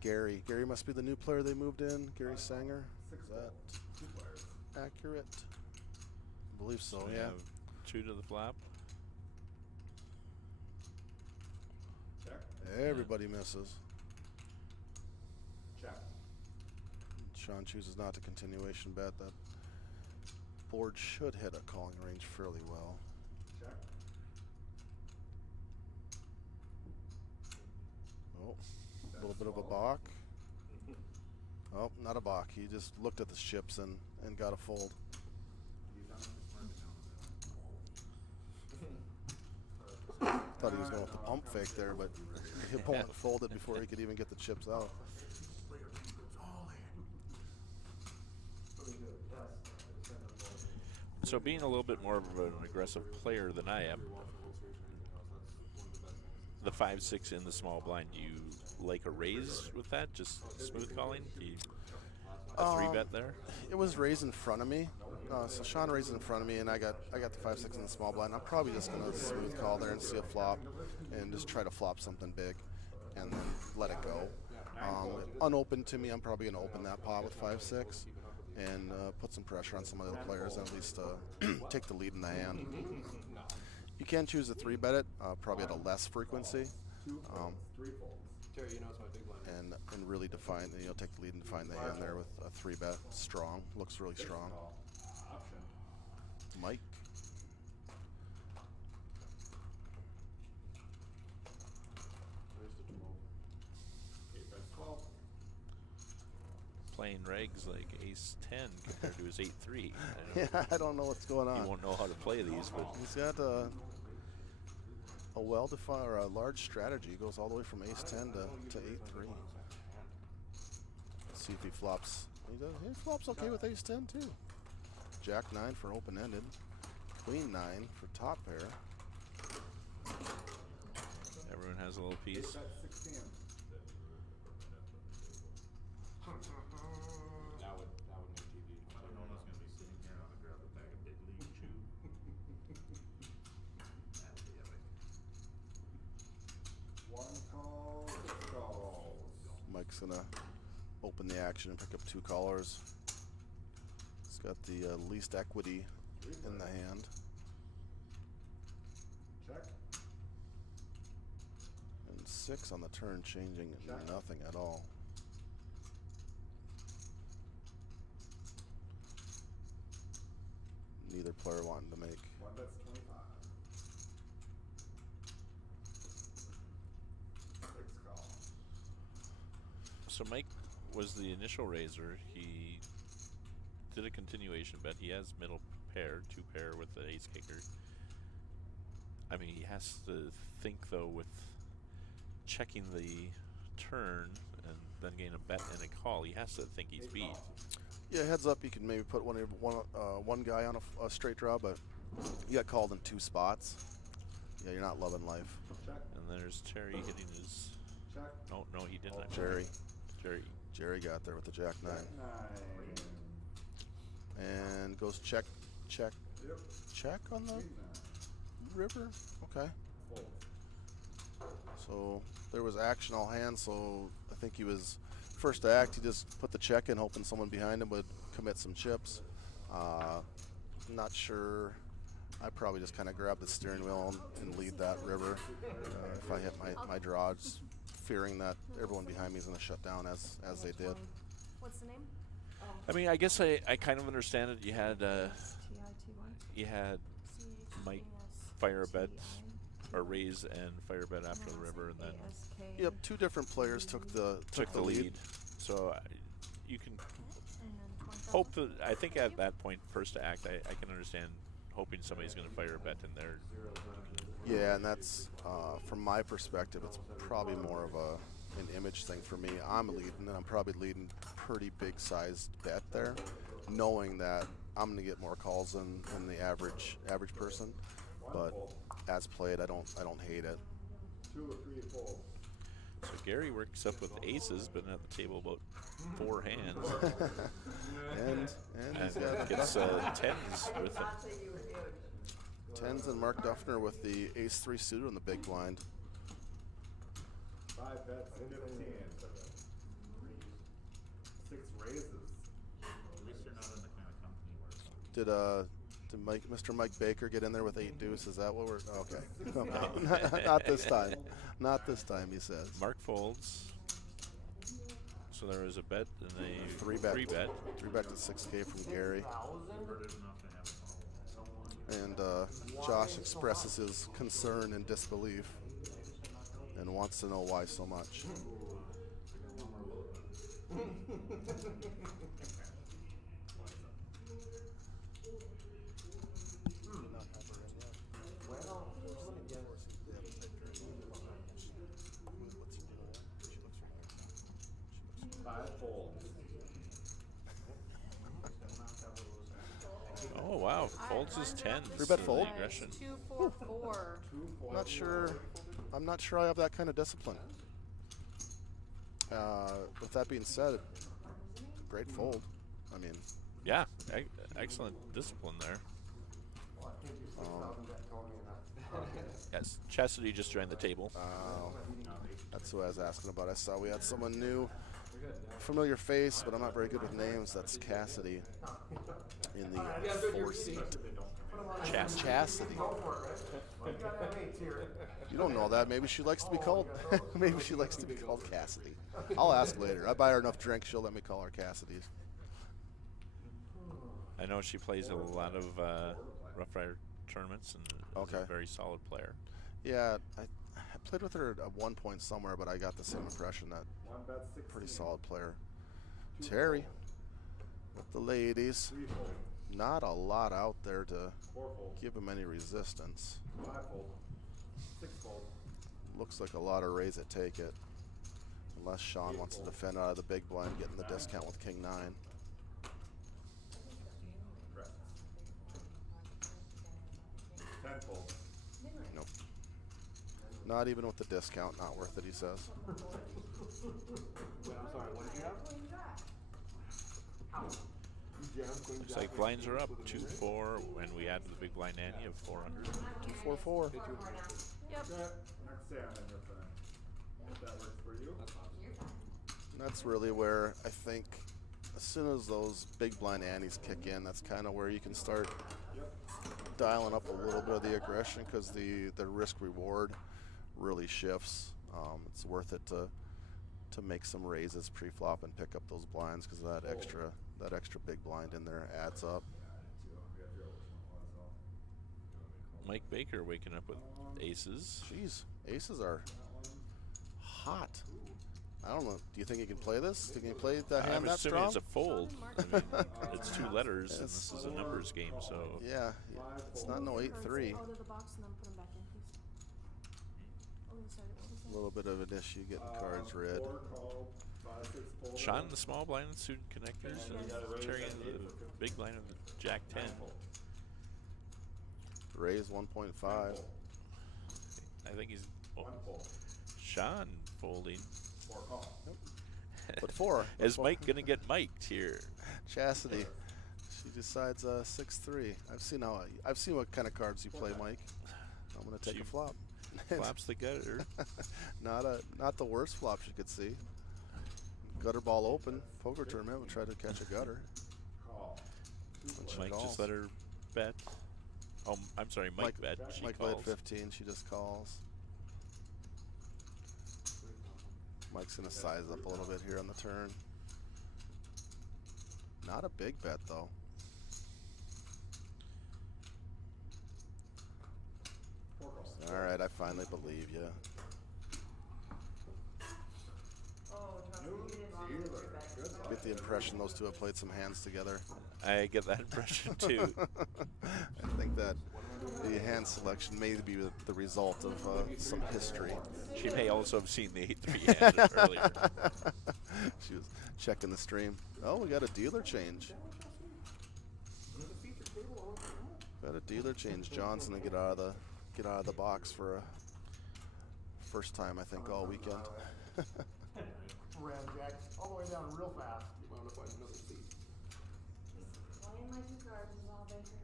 Gary. Gary must be the new player they moved in. Gary Sanger. 6 Is that folds. 2 players. accurate? I believe so, We yeah. have 2 to the flop. Check. Everybody misses. Check. Sean chooses not to continuation bet. That board should hit a calling range fairly well. Check. Oh, a little bit of a balk. Oh, not a balk. He just looked at the chips and got a fold. Thought he was going with the pump fake there, but the opponent folded before he could even get the chips out. So being a little bit more of an aggressive player than I am, the 5-6 in the small blind, do you like a raise with that? Just smooth calling? Do you a 3-bet there? It was raised in front of me. So Sean raised in front of me, and I got the 5-6 in the small blind. I'm probably just gonna smooth call there and see a flop, and just try to flop something big, and then let it go. Unopened to me, I'm probably gonna open that pot with 5-6, and put some pressure on some of the other players, and at least take the lead in the hand. You can choose to 3-bet it, probably at a less frequency. 2 folds. 3 folds. Terry, you know it's my big blind. And really define, take the lead and define the hand there with a 3-bet. Strong, looks really strong. Call. Option. Mike. There's the 12. 8 bets, 12. Playing regs like ace 10 compared to his 8-3. Yeah, I don't know what's going on. You won't know how to play these, but He's got a well-defined or a large strategy. He goes all the way from ace 10 to 8-3. Let's see if he flops. He flops okay with ace 10 too. Jack 9 for open-ended. Queen 9 for top pair. everyone has a little 8 piece. bets, 16. That would make TV. Nona's gonna be sitting here on a grab a bag of Big League Chew. That'll be epic. 1 call, 6 calls. Mike's gonna open the action and pick up 2 callers. He's got the least equity in the hand. Check. And 6 on the turn, changing nothing at all. Neither player wanting to make. 1 bet's 25. 6 call. So Mike was the initial raiser. He did a continuation bet. He has middle pair, 2 pair with the ace kicker. I mean, he has to think though with checking the turn and then getting a bet and a call. He has to think he's beat. Yeah, heads up, you can maybe put one guy on a straight draw, but You got called in 2 spots. Yeah, you're not loving life. And there's Terry hitting his. Oh no, he didn't. Jerry. Jerry Got there with the Jack 9. And goes check on the river. Okay. So there was action all hands. So I think he was first to act. He just put the check in, hoping someone behind him would commit some chips. Not sure. I probably just kind of grab the steering wheel and lead that river if I hit my draw, just fearing that everyone behind me is going to shut down as they did. What's the name? I mean, I guess I kind of understand it. You had Mike fire a bet or raise and fire a bet after the river, and then Yep, 2 different players took the lead. So you can hope that. I think at that point, first to act, I can understand hoping somebody's going to fire a bet in there. Yeah, and that's from my perspective, it's probably more of an image thing for me. I'm leading, and I'm probably leading pretty big sized bet there, knowing that I'm going to get more calls than the average person. But as played, I don't hate it. 2 or 3 fold. So Gary works up with aces, been at the table about 4 hands. and he's And got gets tens with it. tens, and Mark Duffner with the ace-3 suited on the big blind. 5 bets, 15. 6 raises. At least you're not in the kind of company where Did Mr. Mike Baker get in there with 8 deuce? Is that what we're okay? Not this time. Not this time, he says. Mark folds. So there was a bet and a 3 bet. 3 bet. 3 bet to 6K from Gary. converted enough to have a call. And Josh expresses his concern and disbelief and wants to know why so much. Oh wow, folds his tens. 3 bet in fold? the aggression. 2, 4, 4. I'm not sure I have that kind of discipline. With that being said, great fold. I mean, Yeah, excellent discipline there. Yes, Chastity just joined the table. that's who I was asking about. I saw we had someone new, familiar face, but I'm not very good with names. That's Cassidy in the 4 seat. Chastity. You don't know that. Maybe she likes to be called. Maybe she likes to be called Cassidy. I'll ask later. I buy her enough drink, she'll let me call her Cassidy. I know she plays a lot of Rough Rider tournaments and is a very solid player. Yeah, I played with her at one point somewhere, but I got the same impression that pretty solid player. Terry with the ladies. Not a lot out there to give him any resistance. 5 fold. 6 fold. Looks like a lot of raise it, take it. Unless Sean wants to defend out of the big blind, getting the discount with King 9. Correct. 10 fold. Nope. Not even with the discount, not worth it, he says. I'm sorry, what did you have? Looks like blinds are up 2-4, and we add the big blind ante of 400. 2-4-4. Yep. Next salmon, your friend. If that works for you. And that's really where I think as soon as those big blind antes kick in, that's kind of where you can start dialing up a little bit of the aggression, because the risk reward really shifts. It's worth it to make some raises pre-flop and pick up those blinds, because that extra big blind in there adds up. Mike Baker waking up with aces. Jeez, aces are hot. I don't know. Do you think he can play this? Can he play the hand I'm that assuming strong? it's a fold. I mean, it's 2 letters, and this is a numbers game, so. Yeah, it's not no 8-3. Out of the box and then put them back in, please. Oh, sorry, what was that? A little bit of an issue getting cards read. 4 call. 5, 6 fold. Sean in the small blind and suited connectors, and Terry in the big blind of the Jack 10. Raise 1.5. I think he's One pull. Sean folding. 4 call. But 4. Is Mike gonna get mic'd here? Chastity. She decides 6-3. I've seen what kind of cards you play, Mike. I'm gonna take She a flop. Flops the gutter. Not the worst flop you could see. Gutter ball open. Poker tournament. We'll try to catch a gutter. Call. When she Mike calls. just let her bet. Oh, I'm sorry, Mike bet. She Mike calls. played 15. She just calls. Mike's gonna size up a little bit here on the turn. Not a big bet though. All right, I finally believe you. I get the impression those two have played some hands together. I get that impression too. I think that the hand selection may be the result of some history. She may also have seen the 8-3 hand earlier. She was checking the stream. Oh, we got a dealer change. Got a dealer change. John's gonna get out of the box for a first time, I think, all weekend. Ram Jack all the way down real fast. You might want to find another seat. Playing my 2 cards is all Baker.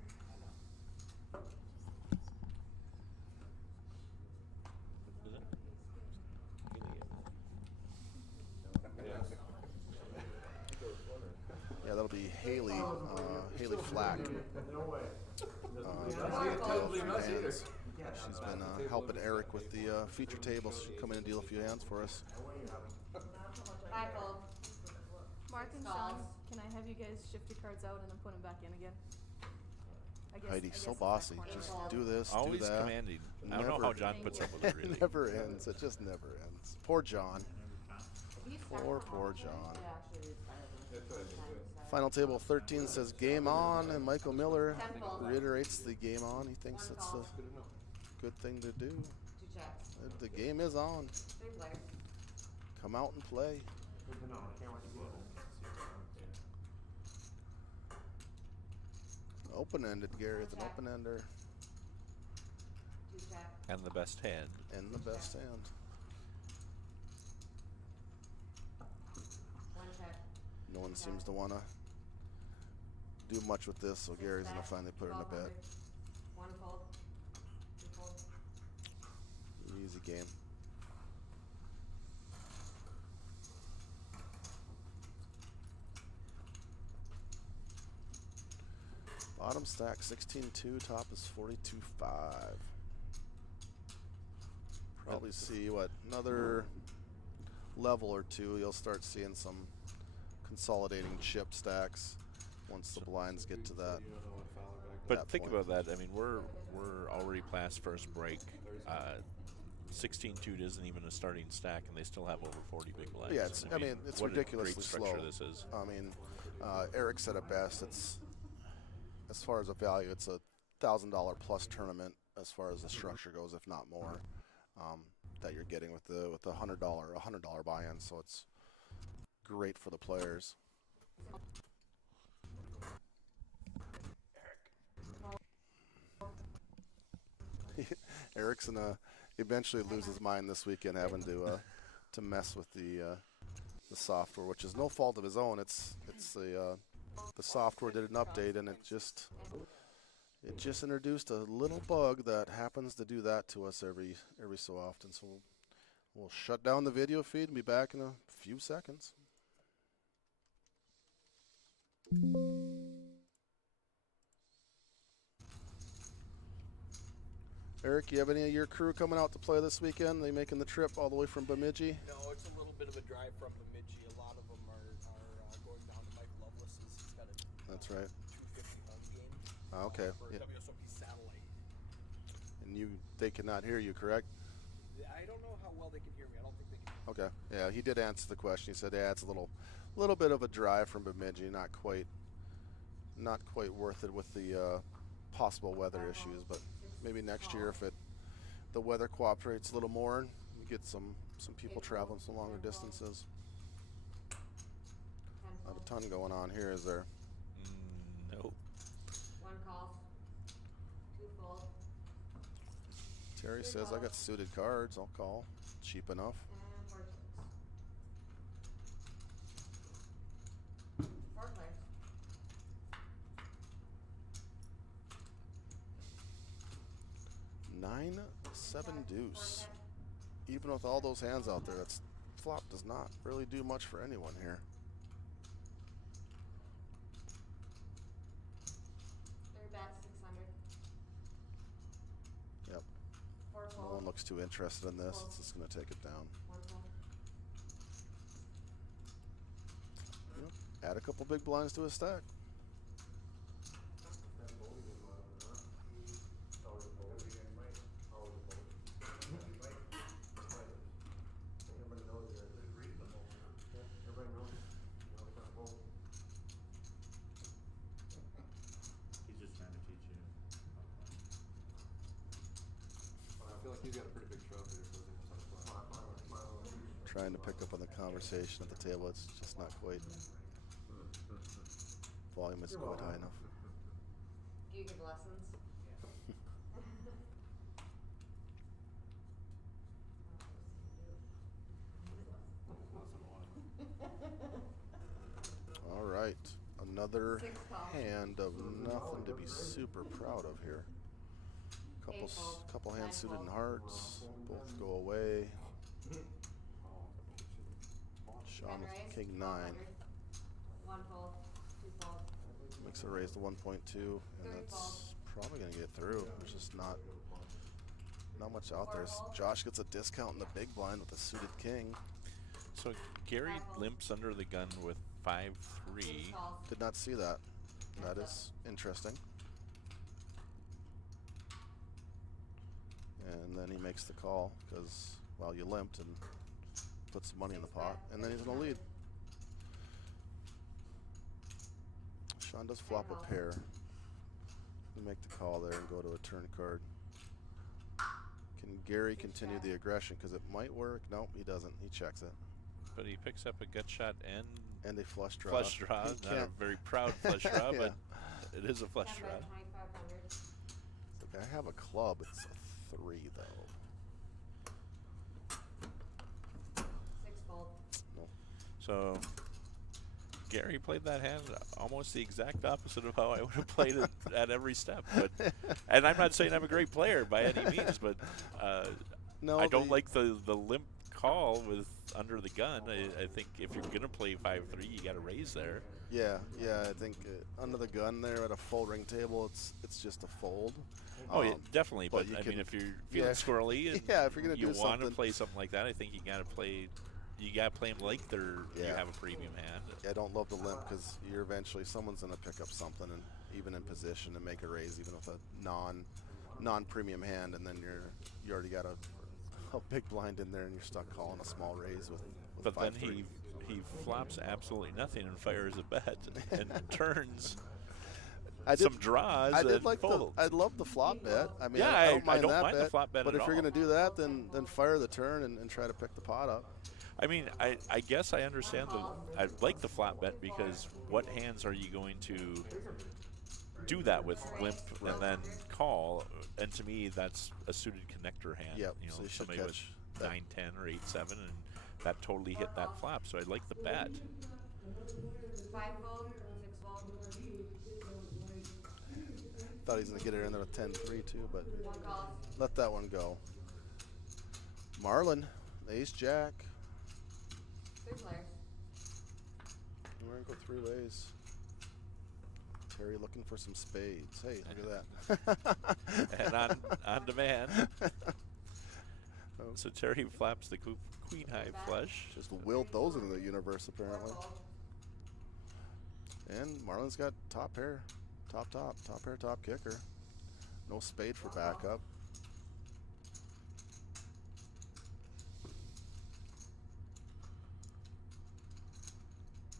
Yeah, that'll be Haley Flack. No way. Hands. She's been helping Eric with the feature table. She'll come in and deal a few hands for us. I fold. Mark and Sean, can I have you guys shift your cards out and then put them back in again? Heidi's so bossy. Just do this, Always do that. commanding. I don't know how John puts up with it, really. It never ends. It just never ends. Poor John. Poor John. Final table 13 says game on, and Michael Miller reiterates the game on. He thinks it's a good thing to do. 2 checks. The game is on. 3 players. Come out and play. Good to know. I can't wait to get it. Open-ended, Gary, with an open-ender. 2 checks. And the best hand. And the best hand. 1 check. No one seems to want to do much with this, so Gary's going to finally put in a bet. 1 fold. 2 fold. Easy game. Bottom stack 16-2, top is 42-5. Probably see what, another level or two. You'll start seeing some consolidating chip stacks once the blinds get to that. But think about that. I mean, we're already past first break. 16-2 isn't even a starting stack, and they still have over 40 big blinds. Yeah, it's, I mean, it's what ridiculously a great slow. structure this is. I mean, Eric said it best. It's, as far as a value, it's a $1,000 plus tournament as far as the structure goes, if not more, that you're getting with the $100 buy-in. So it's great for the players. Eric's gonna eventually lose his mind this weekend, having to mess with the software, which is no fault of his own. It's the software did an update, and it just introduced a little bug that happens to do that to us every so often. So we'll shut down the video feed and be back in a few seconds. Eric, you have any of your crew coming out to play this weekend? They making the trip all the way from Bemidji? No, it's a little bit of a drive from Bemidji. A lot of them are going down to Mike Lovelace's. He's got a That's right. 250 home game. Okay. For Yeah. WSOP satellite. And they cannot hear you, correct? I don't know how well they can hear me. I don't think they can. Okay. Yeah, he did answer the question. He said, "Yeah, it's a little bit of a drive from Bemidji. Not quite worth it with the possible weather issues, but maybe next year if the weather cooperates a little more and we get some people traveling some longer distances." Not a ton going on here, is there? Nope. 1 call. 2 fold. Terry says I got suited cards. I'll call. Cheap enough. And 4 chips. 4 players. 9-7 deuce. Even with all those hands out there, that's flop does not really do much for anyone here. 3 bets, 600. Yep. 4 No fold. one looks too interested in this. It's just going to take it down. 1 fold. Yep. Add a couple big blinds to his stack. He's just trying to teach you. I feel like he's got a pretty big shove here, so he knows how to play. Trying to pick up on the conversation at the table. It's just not quite. Volume isn't quite high enough. Do you give lessons? All right. Another 6 call. hand of nothing to be super proud of here. Couple hands suited in hearts. Both go away. Sean Red with raise, king 9. 1 fold, 2 fold. Makes a raise to 1.2, and that's probably going to get through. There's just not much out there. Josh gets a discount in the big blind with a suited king. So Gary limps under the gun with 5-3. Calls. Did not see that. That is interesting. And then he makes the call because, well, you limped and put some money in the pot, and then he's in the lead. Sean does flop a pair. We make the call there and go to a turn card. Can Gary continue the aggression? Because it might work. Nope, he doesn't. He checks it. But he picks up a gut shot and a flush draw. Flush draw. He Not a can't- very proud flush draw, Yeah. but it is a flush 10 draw. bet, 2,500. It's like, I have a club. It's a 3, though. 6 fold. No. So Gary played that hand almost the exact opposite of how I would have played it at every step. But and I'm not saying I'm a great player by any means, but No, I don't like the limp call with under the gun. I think if you're gonna play 5-3, you got to raise there. Yeah, I think under the gun there at a full ring table, it's just a fold. Oh, yeah, definitely. But you I mean, can- if you're feeling squirrely and yeah, if you're gonna you do want to something, play something like that, I think you got to play. You got to play them like you Yeah. have a premium hand. I don't love the limp because you're eventually someone's gonna pick up something and even in position and make a raise even with a non-premium hand, and then you already got a big blind in there and you're stuck calling a small raise with But then 5-3. he flops absolutely nothing and fires a bet and turns some draws. I did and like folds. I love the flop bet. I mean, Yeah, I don't mind, that the bet, flop bet but at if you're all. gonna do that, then fire the turn and try to pick the pot up. I mean, I guess I understand I like the flop bet because what hands are you going to do that with limp and then call? And to me, that's a suited connector hand. Yep, You know, so you should somebody with catch that. 9-10 or 8-7, and that totally hit that flop. So I like the bet. 5 fold, 6 fold. Thought he's gonna get it in there with 10-3 too, but 1 calls. let that one go. Marlin, ace jack. 3 players. We're gonna go 3 ways. Terry looking for some spades. Hey, look at that. And on demand. Oh. So Terry flaps the queen high flush. Just willed those into the universe apparently. And Marlin's got top pair, top pair, top kicker. No spade for backup.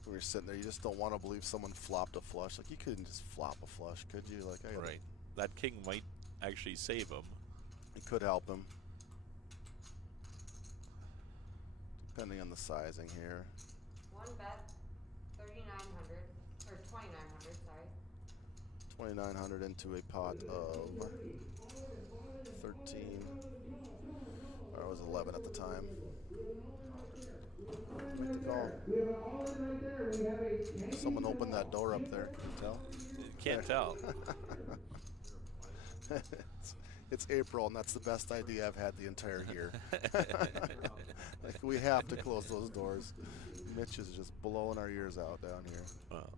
When you're sitting there, you just don't want to believe someone flopped a flush. Like, you couldn't just flop a flush, could you? Like, I gotta, Right. That king might actually save him. It could help him. Depending on the sizing here. 1 bet, 3,900 or 2,900. Sorry. 2,900 into a pot of 13. Or I was 11 at the time. Make the call. Someone opened that door up there. Can you tell? Can't tell. It's April, and that's the best idea I've had the entire year. Like, we have to close those doors. Mitch is just blowing our ears out down here. Well,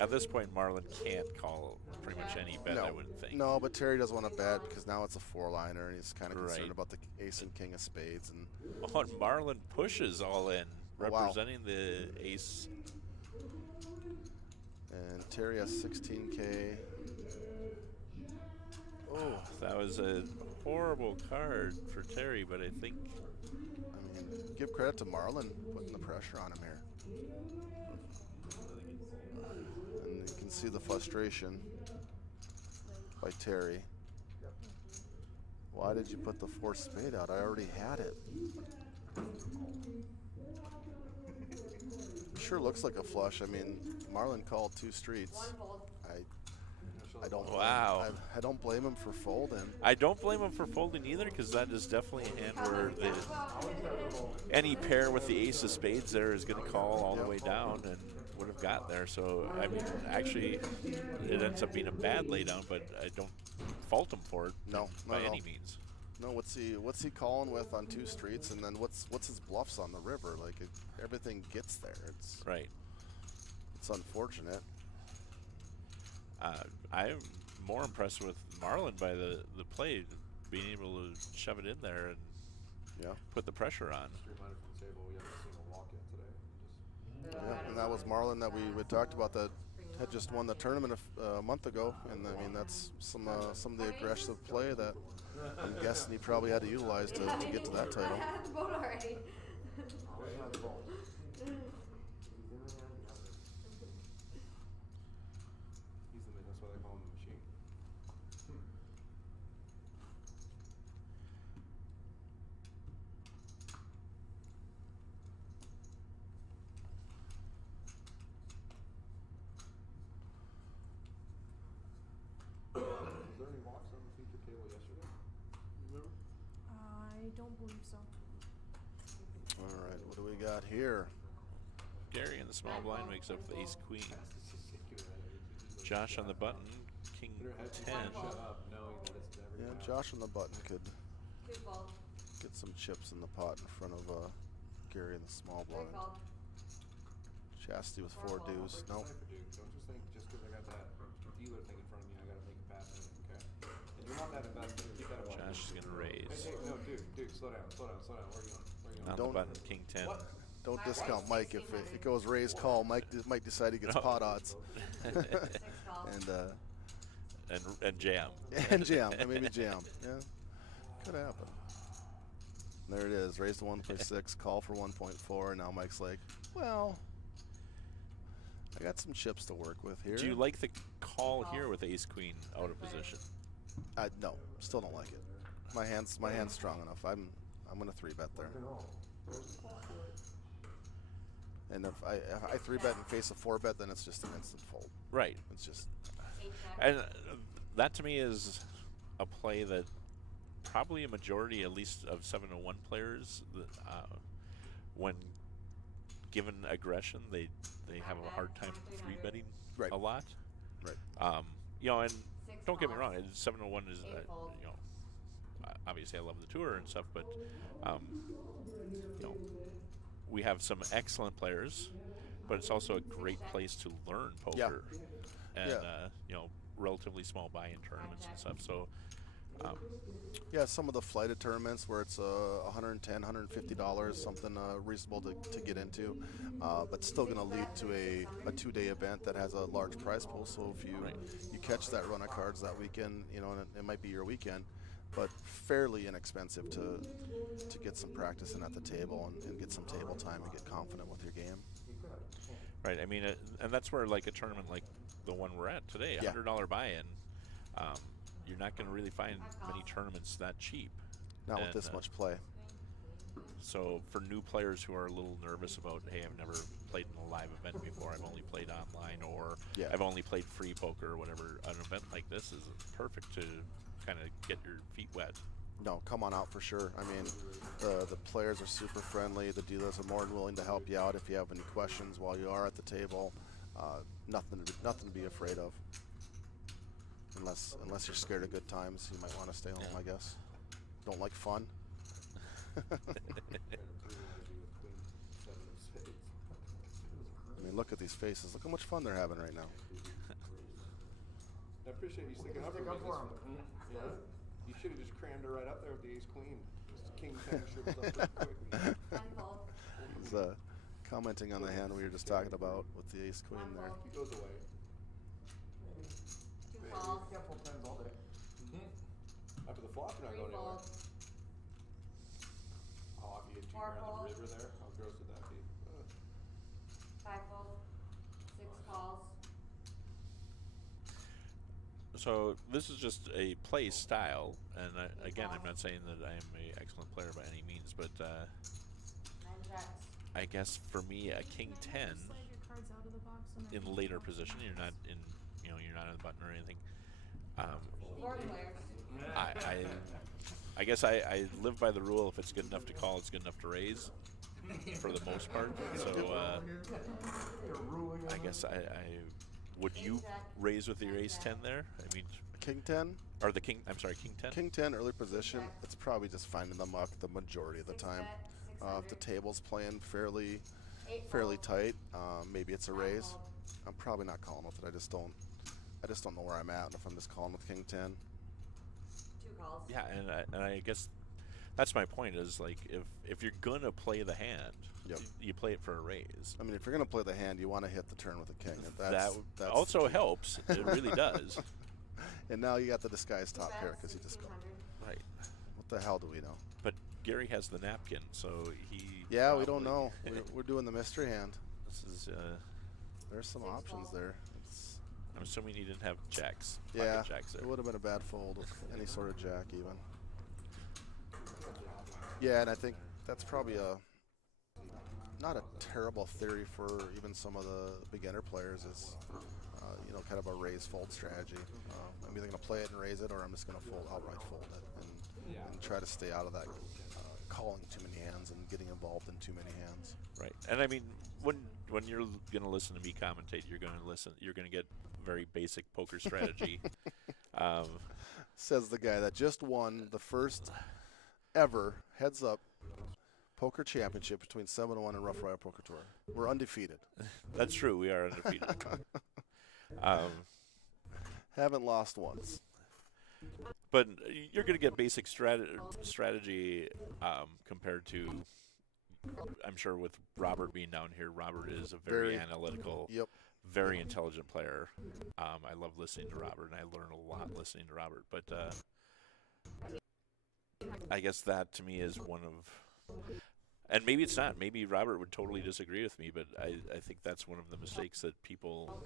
at this point, Marlon can't call pretty much any bet, I wouldn't think. No, but Terry doesn't want to bet because now it's a 4-liner, and he's kind of Right. concerned about the ace and king of spades. And Oh, and Marlon pushes all in, Oh, wow. representing the ace. And Terry has 16K. Oh, that was a horrible card for Terry, but I think I mean, give credit to Marlon putting the pressure on him here. And you can see the frustration by Terry. Why did you put the 4 spade out? I already had it. Sure looks like a flush. I mean, Marlon called 2 streets. I don't. Wow. I don't blame him for folding. I don't blame him for folding either, because that is definitely a hand where any pair with the ace of spades there is going to call all the way down and would have got there. So, I mean, actually, it ends up being a bad laydown, but I don't fault him for it by any means. No, what's he calling with on 2 streets, and then what's his bluffs on the river? Like, everything gets there. It's right. It's unfortunate. I'm more impressed with Marlon by the play, being able to shove it in there and put the pressure on. Yeah, and that was Marlon that we talked about that had just won the tournament a month ago, and I mean that's some of the aggressive play that I'm guessing he probably had to utilize to get to that title. That's why they call him the machine. Was there any walks on the feature table yesterday? Remember? I don't believe so. All right, what do we got here? Gary in the small blind wakes up with ace queen. Josh on the button, king 10. Yeah, Josh on the button could get some chips in the pot in front of Gary in the small blind. Chastity with 4 deuce. Nope. Don't just think just because I got that dealer thing in front of me, I got to make a pass in it, okay? And you want that investment, keep that in mind. Josh is going to raise. Hey, no, dude, slow down. Where are you going? On the button, king 10. Don't discount Mike if it goes raise call. Mike might decide he gets pot odds. and jam. And jam. And maybe jam. Yeah. Could happen. There it is. Raise to 1.6, call for 1.4. And now Mike's like, well, I got some chips to work with here. Do you like the call here with ace queen out of position? No, still don't like it. My hand's strong enough. I'm gonna 3-bet there. And if I 3-bet in face of 4-bet, then it's just an instant fold. Right. It's just. And that to me is a play that probably a majority, at least of 701 players, when given aggression, they have a hard time 3-betting a lot. Right. You know, and don't get me wrong, 701 is you know, obviously I love the tour and stuff, but you know, we have some excellent players, but it's also a great place to learn poker. And you know, relatively small buy-in tournaments and stuff. So yeah, some of the flighted tournaments where it's $110, $150, something reasonable to get into, but still going to lead to a 2-day event that has a large prize pool. So if you catch that run of cards that weekend, you know, and it might be your weekend, but fairly inexpensive to get some practice in at the table and get some table time and get confident with your game. Right. I mean, and that's where like a tournament like the one we're at today, $100 buy-in. You're not going to really find many tournaments that cheap. Not with this much play. So for new players who are a little nervous about, hey, I've never played in a live event before, I've only played online, or I've only played free poker or whatever, an event like this is perfect to kind of get your feet wet. No, come on out for sure. I mean, the players are super friendly. The dealers are more than willing to help you out if you have any questions while you are at the table. Nothing to be afraid of. Unless you're scared of good times, you might want to stay home, I guess. Don't like fun. I mean, look at these faces. Look how much fun they're having right now. I appreciate you sticking up for me. Yeah. You should have just crammed her right up there with the ace queen. Just King 10 should have up pretty quick. He's commenting on the hand we were just talking about with the ace queen there. He goes away. Two calls. Can't pull tens all day. After the flop, you're not Three going anywhere. folds. Oh, if you had 2 Four grand on folds. the river there, how gross would that be? 5 fold. 6 calls. So this is just a play style, and again, I'm not saying that I am an excellent player by any means, but 9 jacks. I guess for me, a king 10 Slide your cards out of the box and then in later position, you're not in, you're not on the button or anything. 4 players. I guess I live by the rule: if it's good enough to call, it's good enough to raise, for the most part. So I guess I would you raise with your ace 10 there? I mean, King 10? or the king? I'm sorry, king 10. King 10 early position. It's probably just finding the muck the majority of the time. If the table's playing fairly tight, maybe it's a raise. I'm probably not calling with it. I just don't know where I'm at. And if I'm just calling with King 10. 2 calls. Yeah, and I guess that's my point. Is like if you're gonna play the hand, Yep. you play it for a raise. I mean, if you're gonna play the hand, you want to hit the turn with a king. That That's also helps. It really does. And now you got the disguised top pair because you just go. 1600. Right. What the hell do we know? But Gary has the napkin, so he. Yeah, we don't probably- know. We're doing the mystery hand. This is. There's some options there. It's, I'm assuming he didn't have jacks. yeah, Pocket jacks there. it would have been a bad fold with any sort of jack even. Yeah, and I think that's probably not a terrible theory for even some of the beginner players. Is kind of a raise fold strategy. I'm either going to play it and raise it, or I'm just going to outright fold it and try to stay out of that calling too many hands and getting involved in too many hands. Right, and I mean, when you're going to listen to me commentate, you're going to get very basic poker strategy. Says the guy that just won the first ever heads up poker championship between 7-1 and Rough Rider Poker Tour. We're undefeated. That's true. We are undefeated. Haven't lost once. But you're going to get basic strategy compared to, I'm sure, with Robert being down here. Robert is a very analytical, very intelligent player. I love listening to Robert, and I learn a lot listening to Robert. But I guess that to me is one of, and maybe it's not. Maybe Robert would totally disagree with me, but I think that's one of the mistakes that people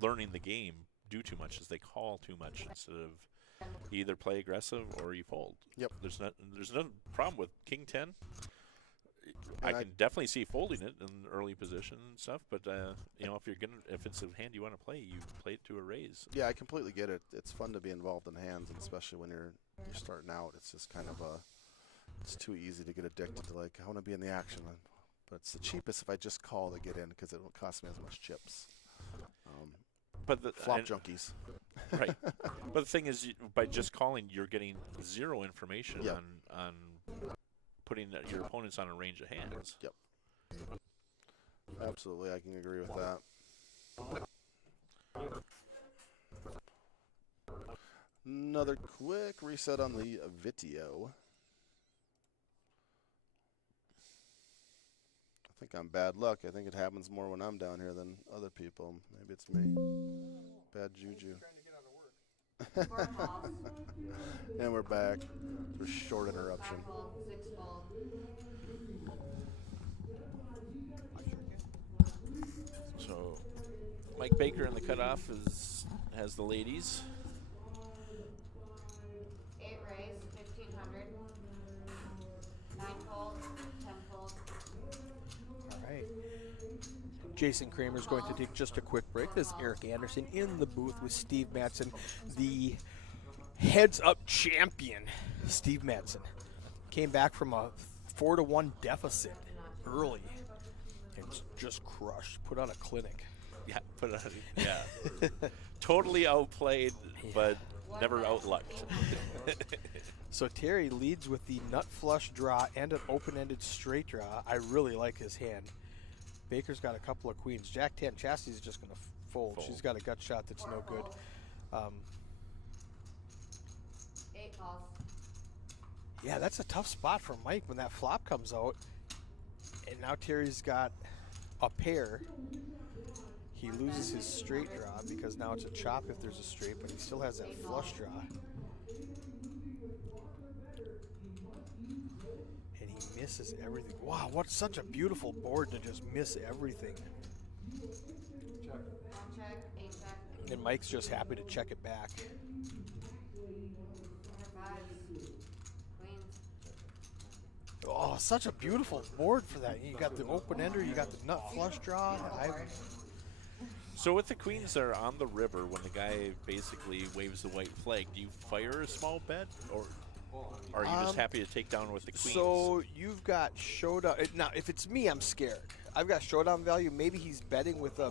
learning the game do too much, is they call too much instead of you either play aggressive or you fold. Yep. There's no problem with King 10. And I can definitely see folding it in early position and stuff, but if it's a hand you want to play, you play it to a raise. Yeah, I completely get it. It's fun to be involved in hands, and especially when you're starting out. It's just kind of it's too easy to get addicted to, like, I want to be in the action. But it's the cheapest if I just call to get in because it won't cost me as much chips. But the flop junkies. Right. But the thing is, by just calling, you're getting zero information on putting your opponents on a range of hands. Yep. Absolutely, I can agree with that. Another quick reset on the video. I think I'm bad luck. I think it happens more when I'm down here than other people. Maybe it's me. Bad juju. And we're back. For short interruption. 6 fold. So Mike Baker in the cutoff has the ladies. 8 raise, 1500. 9 fold, 10 fold. All right. Jason Kramer is going to take just a quick break. This is Eric Anderson in the booth with Steve Madsen, the heads-up champion. Steve Madsen came back from a 4-1 deficit early and just crushed. Put on a clinic. Yeah, totally outplayed, but never outlucked. So Terry leads with the nut flush draw and an open-ended straight draw. I really like his hand. Baker's got a couple of queens. Jack 10. Chastity's just going to fold. She's got a gut shot that's no good. 8 calls. Yeah, that's a tough spot for Mike when that flop comes out. And now Terry's got a pair. He loses his straight draw because now it's a chop if there's a straight, but he still has that flush draw. And he misses everything. Wow, what such a beautiful board to just miss everything. Check. 8 check. And Mike's just happy to check it back. 5s. Queens. Oh, such a beautiful board for that. You got the open ender, you got the nut flush draw. So with the queens that are on the river, when the guy basically waves the white flag, do you fire a small bet, or are you just happy to take down with the queens? So you've got showdown. Now, if it's me, I'm scared. I've got showdown value. Maybe he's betting with the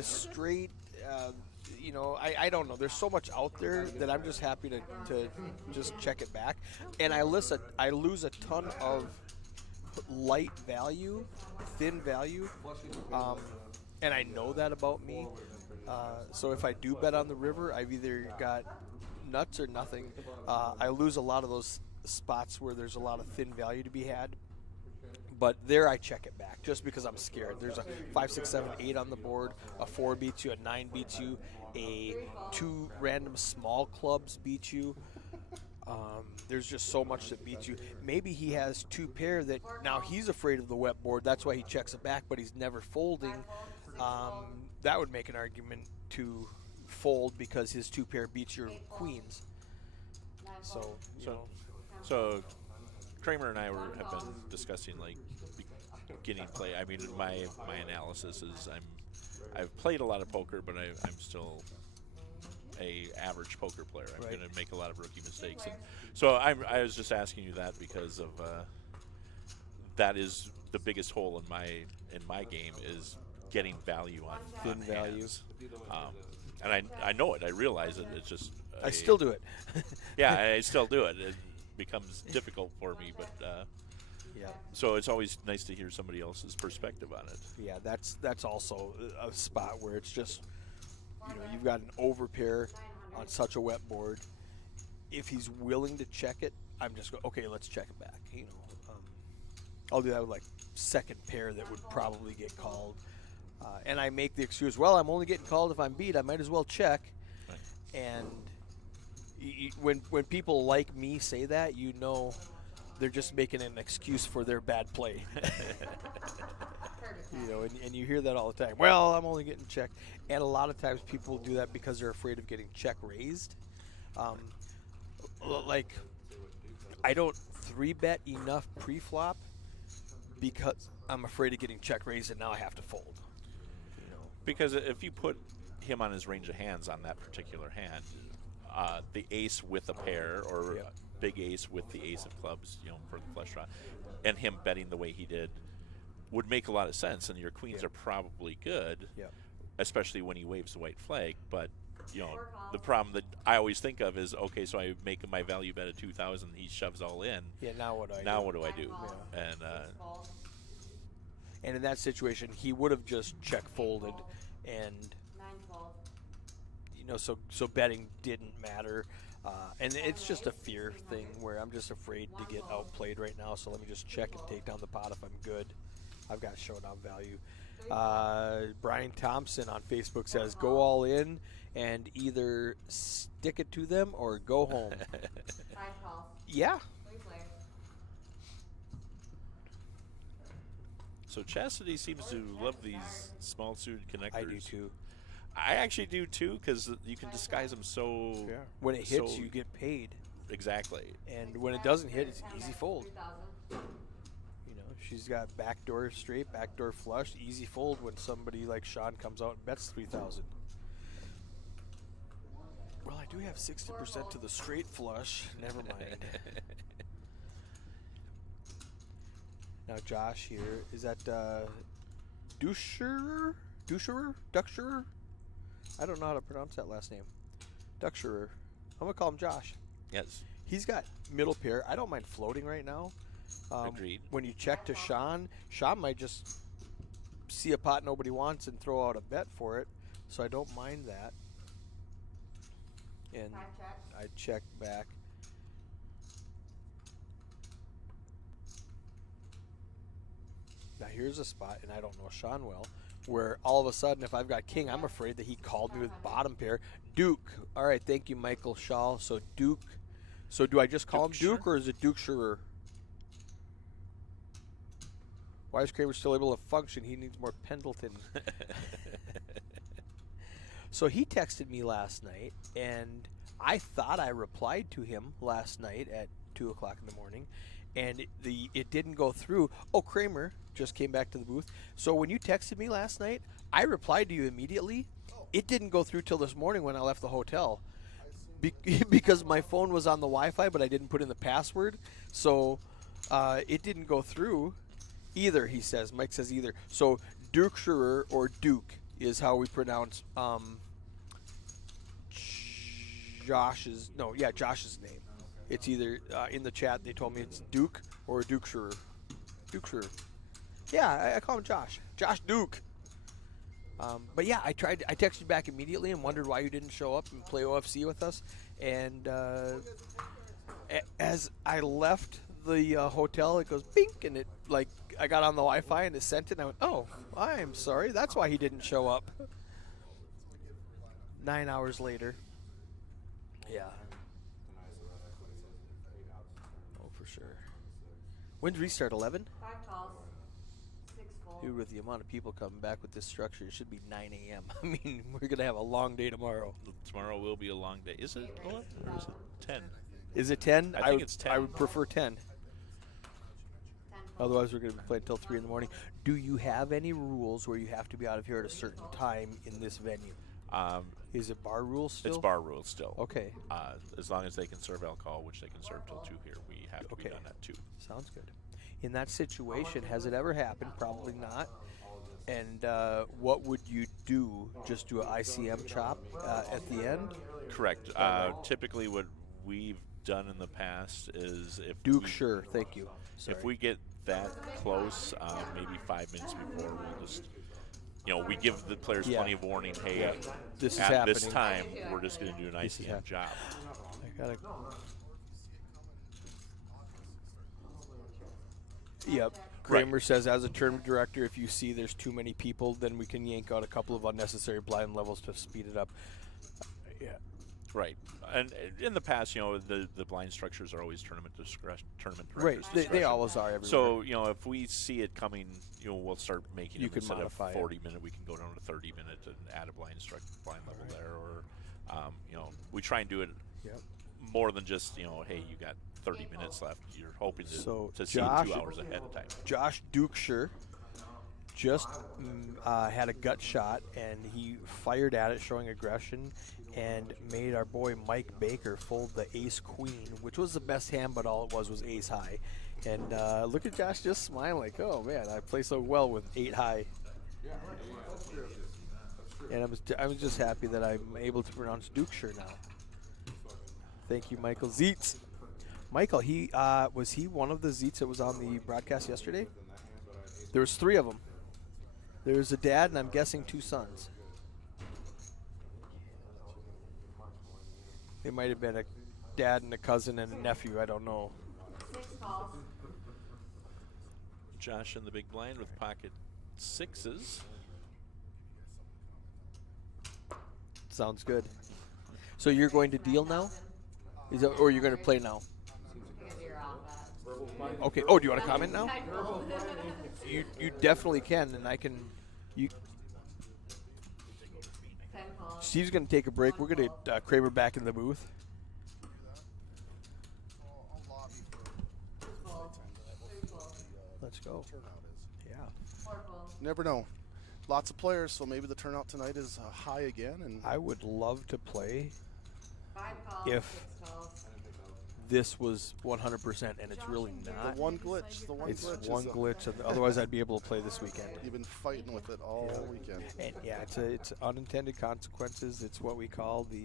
straight. I don't know. There's so much out there that I'm just happy to just check it back, and I lose a ton of light value, thin value, and I know that about me. So if I do bet on the river, I've either got nuts or nothing. I lose a lot of those spots where there's a lot of thin value to be had. But there I check it back just because I'm scared. There's a 5, 6, 7, 8 on the board. A 4 beats you. A 9 beats you. A 2 random small clubs beat you. There's just so much that beats you. Maybe he has 2 pair that now he's afraid of the wet board. That's why he checks it back, but he's never folding. That would make an argument to fold because his 2 pair beats your queens. So Kramer and I have been discussing beginning play. I mean, my analysis is I've played a lot of poker, but I'm still a average poker player. I'm going to make a lot of rookie mistakes, and so I was just asking you that because of that is the biggest hole in my game is getting value on thin value. And I know it. I realize it. It's just I still do it. Yeah, I still do it. It becomes difficult for me, but yeah. So it's always nice to hear somebody else's perspective on it. Yeah, that's also a spot where it's just you've got an overpair on such a wet board. If he's willing to check it, I'm just okay. Let's check it back. I'll do that with second pair that would probably get called, and I make the excuse. Well, I'm only getting called if I'm beat. I might as well check. Right. And when people like me say that, they're just making an excuse for their bad play. And you hear that all the time. Well, I'm only getting checked. And a lot of times people do that because they're afraid of getting check raised. I don't 3-bet enough pre-flop because I'm afraid of getting check raised and now I have to fold. Because if you put him on his range of hands on that particular hand, the ace with a pair or big ace with the ace of clubs, for the flush draw, and him betting the way he did would make a lot of sense, and your queens are probably good, especially when he waves the white flag. But the problem that I always think of is, okay, so I make my value bet at 2,000, he shoves all in. Yeah, now what do I do? Now what do I do? Yeah. And in that situation, he would have just check folded, and so betting didn't matter. And it's just a fear thing where I'm just afraid to get outplayed right now. So let me just check and take down the pot if I'm good. I've got showdown value. Brian Thompson on Facebook says, go all in and either stick it to them or go home. Yeah. So Chastity seems to love these small suited connectors. I do too. I actually do too, because you can disguise them so. Yeah. When it hits, you get paid. Exactly. And when it doesn't hit, it's easy fold. She's got backdoor straight, backdoor flush, easy fold when somebody like Sean comes out and bets 3,000. Well, I do have 60% to the straight flush. Never mind. Now Josh here, is that Duscherer? Duscherer? I don't know how to pronounce that last name. Duscherer. I'm going to call him Josh. Yes. He's got middle pair. I don't mind floating right now. Agreed. When you check to Sean might just see a pot nobody wants and throw out a bet for it. So I don't mind that. And I check back. Now here's a spot, and I don't know Sean well, where all of a sudden if I've got king, I'm afraid that he called me with bottom pair. Duke. All right, thank you, Michael Shaw. So Duke. So do I just call him Duke, or is it Duke Scherer? Why is Kramer still able to function? He needs more Pendleton. So he texted me last night, and I thought I replied to him last night at 2 o'clock in the morning, and it didn't go through. Oh, Kramer just came back to the booth. So when you texted me last night, I replied to you immediately. It didn't go through till this morning when I left the hotel. Because my phone was on the Wi-Fi, but I didn't put in the password. So it didn't go through either, he says. Mike says either. So Duke Scherer, or Duke, is how we pronounce Josh's name. It's either in the chat they told me it's Duke or Duke Scherer. Duke Scherer. Yeah, I call him Josh. Josh Duke. But yeah, I texted you back immediately and wondered why you didn't show up and play OFC with us. And as I left the hotel, it goes bink, and it I got on the Wi-Fi and it sent it, and I went, oh, I'm sorry. That's why he didn't show up. 9 hours later. Yeah. Oh, for sure. When's restart? 11? 5 calls, 6 full. Dude, with the amount of people coming back with this structure, it should be 9 a.m. I mean, we're going to have a long day tomorrow. Tomorrow will be a long day. Is it 11 or is it 10? Is it 10? I think it's 10. I would prefer 10. Otherwise, we're going to be playing until 3 in the morning. Do you have any rules where you have to be out of here at a certain time in this venue? Is it bar rules still? It's bar rules still. Okay. As long as they can serve alcohol, which they can serve till 2 here, we have to be done at 2. Sounds good. In that situation, has it ever happened? Probably not. And what would you do? Just do an ICM chop at the end? Correct. Typically, what we've done in the past is if Duke, sure. Thank you. Sorry. If we get that close, maybe 5 minutes before, we'll just, we give the players plenty of warning. Hey, at this time, we're just going to do an ICM job. I gotta. Yep. Kramer says, as a tournament director, if you see there's too many people, then we can yank out a couple of unnecessary blind levels to speed it up. Yeah. Right. And in the past, the blind structures are always tournament directors. Right. They always are everywhere. So, if we see it coming, we'll start making it instead of 40 minute, we can go down to 30 minute and add a blind level there. Or, we try and do it more than just, hey, you got 30 minutes left. You're hoping to see 2 hours ahead of time. Josh Dukeshire just had a gut shot, and he fired at it, showing aggression, and made our boy Mike Baker fold the ace-queen, which was the best hand, but all it was ace-high. And look at Josh just smiling like, oh, man, I play so well with 8-high. And I was just happy that I'm able to pronounce Dukeshire now. Thank you, Michael Zietz. Michael, was he one of the Zietz that was on the broadcast yesterday? There was 3 of them. There was a dad, and I'm guessing 2 sons. It might have been a dad and a cousin and a nephew. I don't know. 6 calls. Josh in the big blind with pocket 6s. Sounds good. So you're going to deal now? Or you're going to play now? Okay. Oh, do you want to comment now? You definitely can, and I can. Steve's going to take a break. We're going to Kramer back in the booth. Let's go. go. Turnout is. Yeah. Horrible. Never know. Lots of players, so maybe the turnout tonight is high again. And I would love to play 5 calls, If- 6 calls. this was 100%, and it's really not. the one glitch, the one It's glitch. one is glitch, and otherwise I'd be able to play this weekend. you've been fighting with it all weekend. And yeah, it's unintended consequences. It's what we call 5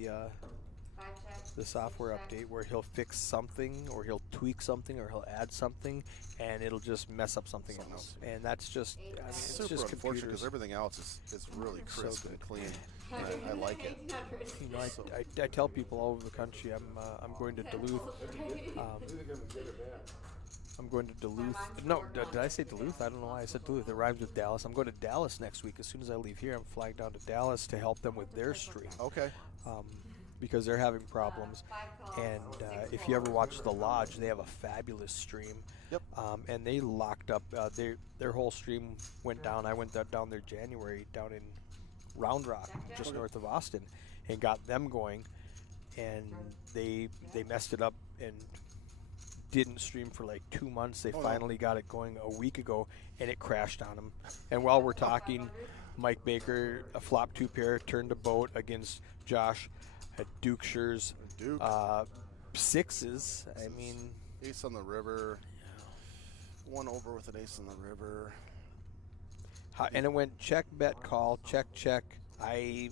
checks. the software 6 checks. update, where he'll fix something, or he'll tweak something, or he'll add something, and it'll just mess up something Something else. And that's just, I mean, it's Super just unfortunate computers. because everything else is really crisp and clean. And I like it. 1800. You know, I tell people all over the country I'm going to Duluth. I'm going to Duluth. No, did I say Duluth? I don't know why I said Duluth. It rhymes with Dallas. I'm going to Dallas next week. As soon as I leave here, I'm flying down to Dallas to help them with their stream. Okay. Because they're having problems. 5 calls. And 6 if you ever calls. watch The Lodge, they have a fabulous stream. Yep. And they locked up their whole stream went down. I went down there January down in Round Rock, just north of Austin, and got them going. And they messed it up and didn't stream for like 2 months. They finally got it going a week ago, and it crashed on them. And while we're talking, Mike Baker, a flop 2 pair, turned a boat against Josh at Dukeshires. Duke. 6s. I mean, Ace on the river. One over with an ace on the river. and it went check, bet, call, check, check. I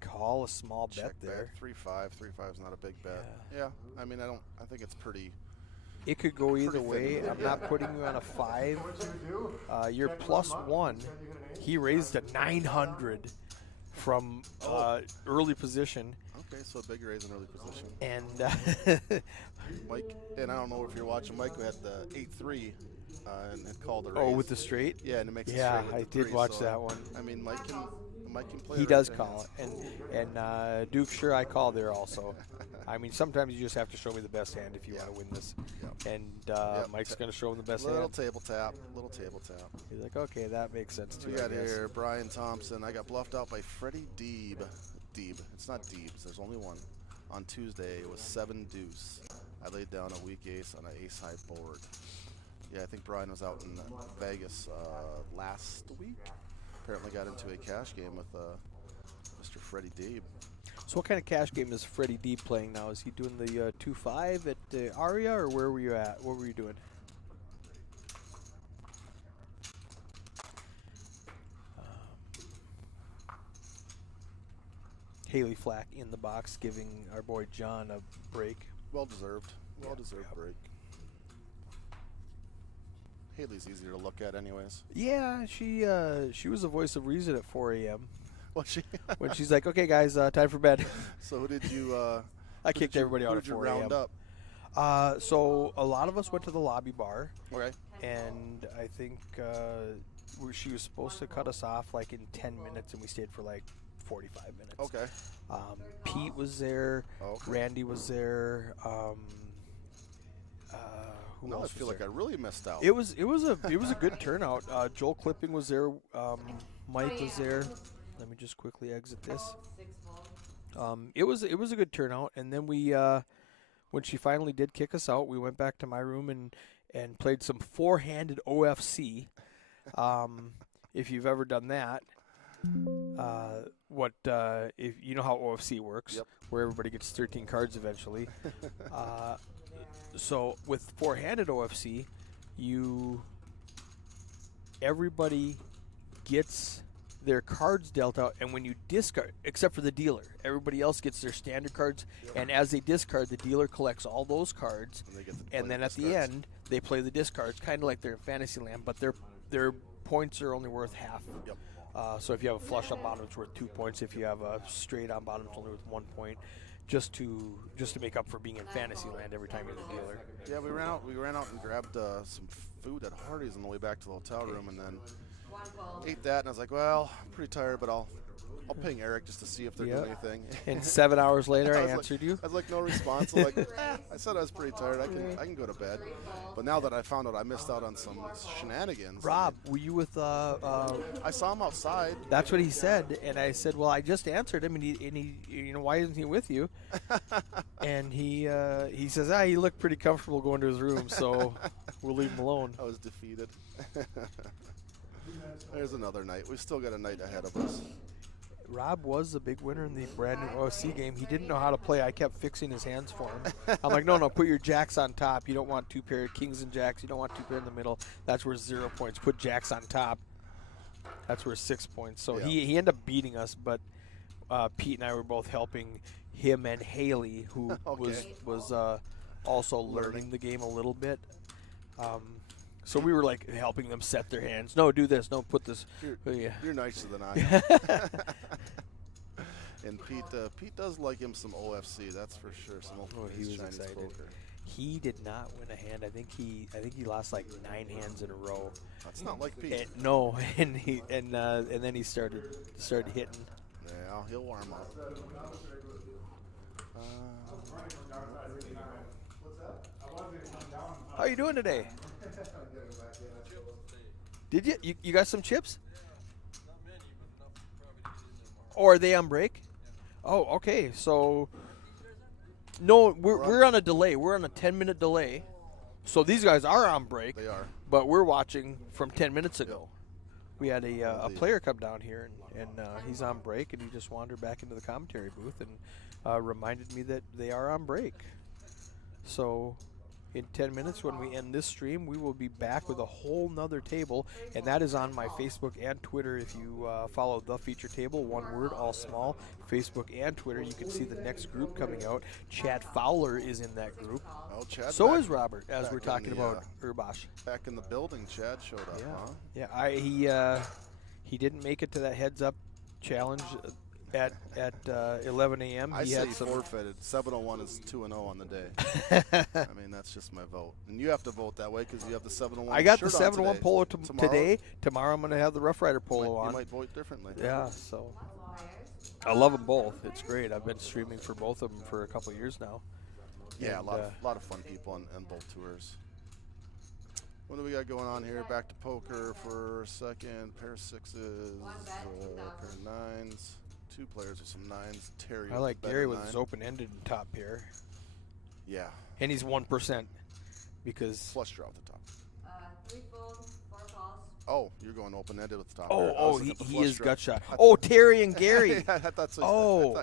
call a small bet Check there. bet. 3-5. 3-5 is not a big bet. Yeah. I mean, I think it's pretty. It could go either Pretty way. thin. I'm not putting you on a 5. What you do? You're check plus them up, 1. you said you hit an ace. He raised a 900 from early position, Okay, so a big raise in early position. and Mike, and I don't know if you're watching, Mike who had the 8-3 and had called a raise. with the straight. Yeah, and it makes it Yeah, straight with I the did 3, watch so, that one. I mean, Mike can play. He the does right call hands. it, and Duke, sure, I call there also. I mean, sometimes you just have to show me the best hand if you want to win this. Yep. And Yep. Mike's going to show him the best Little hand. table tap. Little table tap. He's like, okay, that makes sense too. We I got guess. here Brian Thompson. I got bluffed out by Freddie Deeb. It's not Deebs. There's only one. On Tuesday, it was 7 deuce. I laid down a weak ace on an ace high board. Yeah, I think Brian was out in Vegas last week. Apparently got into a cash game with Mr. Freddie Deeb. So what kind of cash game is Freddie D playing now? Is he doing the 2-5 at Aria, or where were you at? What were you doing? Haley Flack in the box, giving our boy John a break. Well deserved. Well deserved break. Haley's easier to look at, anyways. Yeah, she was the voice of reason at 4 a.m. Was she? when she's like, "Okay, guys, time for bed." So who did you? I kicked everybody out who at did you 4 round a.m. up? So a lot of us went to the lobby bar, Okay. and I think she was supposed to cut us off like in 10 minutes, and we stayed for like 45 minutes. Okay. Pete was there. Okay. Randy was there. Who No, I else feel was like there? I really missed out. It was a good turnout. Joel Clipping was there. Mike was there. Let me just quickly exit this. 6 calls. It was a good turnout, and then we when she finally did kick us out, we went back to my room and played some 4-handed OFC. If you've ever done that, if you know how OFC works, Yep. where everybody gets 13 cards eventually. So with 4-handed OFC, everybody gets their cards dealt out, and when you discard, except for the dealer, everybody else gets their standard cards, and as they discard, the dealer collects all those cards, And they get to play and then the at the discards. end, they play the discards, kind of like they're in Fantasyland, but their points are only worth half. Yep. So if you have a flush on bottom, it's worth 2 points. If you have a straight on bottom, it's only worth 1 point, just to make up for being in Fantasyland every time you're the dealer. Yeah, we ran out and grabbed some food at Hardee's on the way back to the hotel room, and then 1 call. ate that. And I was like, well, I'm pretty tired, but I'll ping Eric just to see if they're Yep. doing anything. And 7 hours later, I was answered like, you. I was like, no response. I'm like, I said I was pretty tired. I can go to bed. But now that I found out I missed out on some shenanigans. Rob, were you with? I saw him outside. That's what he said, and I said, "Well, I just answered him, and he why isn't he with you?" And he says, he looked pretty comfortable going to his room, so we'll leave him alone. I was defeated. There's another night. We've still got a night ahead of us. Rob was the big winner in the brand new OSC game. He didn't know how to play. I kept fixing his hands for him. I'm like, no, put your jacks on top. You don't want two pair of kings and jacks. You don't want two pair in the middle. That's worth 0 points. Put jacks on top. That's worth 6 points. So Yeah. he ended up beating us, but Pete and I were both helping him and Haley, who was also learning the game a little bit. So we were like helping them set their hands. No, do this. No, put this. You're nicer than I am. And Pete does like him some OFC, that's for sure. Some he was Chinese excited. poker. He did not win a hand. I think he lost like 9 hands in a row. That's not like Pete. No, and then he started hitting. Yeah, he'll warm up. How you doing today? Did you got some chips? Or are they on break? Oh, okay. So no, we're on a delay. We're on a 10-minute delay. So these guys are on break. They are. But we're watching from 10 minutes ago. We had a player come down here, and he's on break, and he just wandered back into the commentary booth and reminded me that they are on break. So in 10 minutes when we end this stream, we will be back with a whole nother table, and that is on my Facebook and Twitter. If you follow The Feature Table, one word, all small, Facebook and Twitter, you can see the next group coming out. Chad Fowler is in that group. Oh, Chad. So is Robert, as we're talking about Urbash. Back in the building, Chad showed up, huh? Yeah, he didn't make it to that heads-up challenge at 11 a.m. I say he forfeited. 701 is 2-0 on the day. I mean, that's just my vote. And you have to vote that way because you have the 701 I got shirt the on 701 today. polo today. Tomorrow I'm going to have the Rough Rider polo on. You might vote differently. Yeah, so I love them both. It's great. I've been streaming for both of them for a couple of years now. Yeah, and, a lot of fun people on both tours. What do we got going on here? Back to poker for a second. Pair of sixes, pair of nines. 2 players with some nines. Terry. I like Gary with nine. his open-ended top pair. Yeah. And he's 1% because flush draw at the top. 3 fold, 4 calls. Oh, you're going open-ended with the top pair. He is gut shot. Oh, Terry and Gary. I thought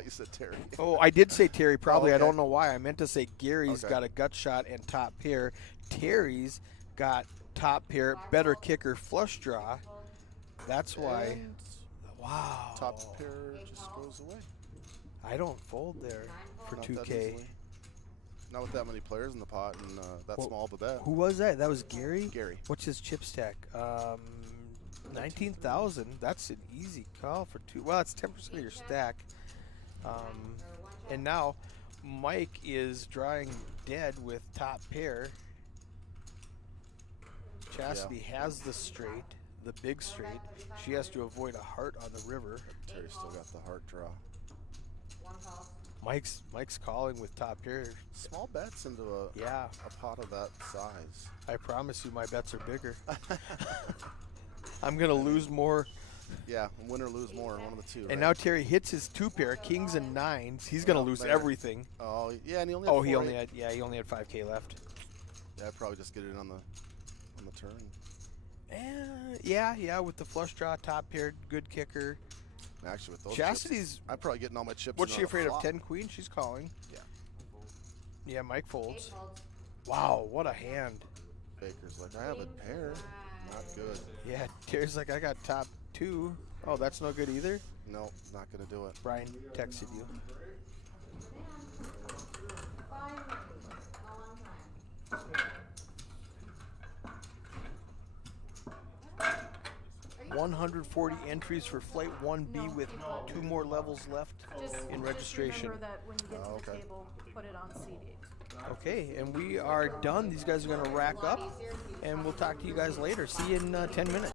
you said Terry. Oh, I did say Terry. Probably. Okay. I don't know why. I meant to say Gary's got a gut shot and top pair. Terry's got top pair, better kicker, flush draw. That's why. Wow. Top pair just goes away. I don't fold there for Not 2K. that easily. Not with that many players in the pot and that small of a bet. Who was that? That was Gary? Gary. What's his chip stack? 19,000. That's an easy call for 2. Well, it's 10% of your stack. And now Mike is drawing dead with top pair. Chastity has the straight, the big straight. She has to avoid a heart on the river. Terry still got the heart draw. Mike's calling with top pair. Small bets into a pot of that size. I promise you my bets are bigger. I'm going to lose more. Yeah, win or lose more, one of the two. And right? now Terry hits his 2 pair, kings and nines. He's going to lose everything. Oh, yeah, and he only had he only had 5K left. Yeah, I'd probably just get it on the turn. Yeah, with the flush draw, top pair, good kicker. Actually, with those Chastity's, chips, I'm probably getting all my chips. What's she afraid of? flop. 10 queen? She's calling. Yeah. Yeah, Mike folds. Wow, what a hand. Baker's like, I have a pair. Not good. Yeah, Terry's like, I got top 2. Oh, that's no good either? No, not going to do it. Brian texted you. $140 entries for Flight 1B with 2 more levels left in registration. Remember that when you get to the table, put it on CD. Okay, and we are done. These guys are going to rack up, and we'll talk to you guys later. See you in 10 minutes.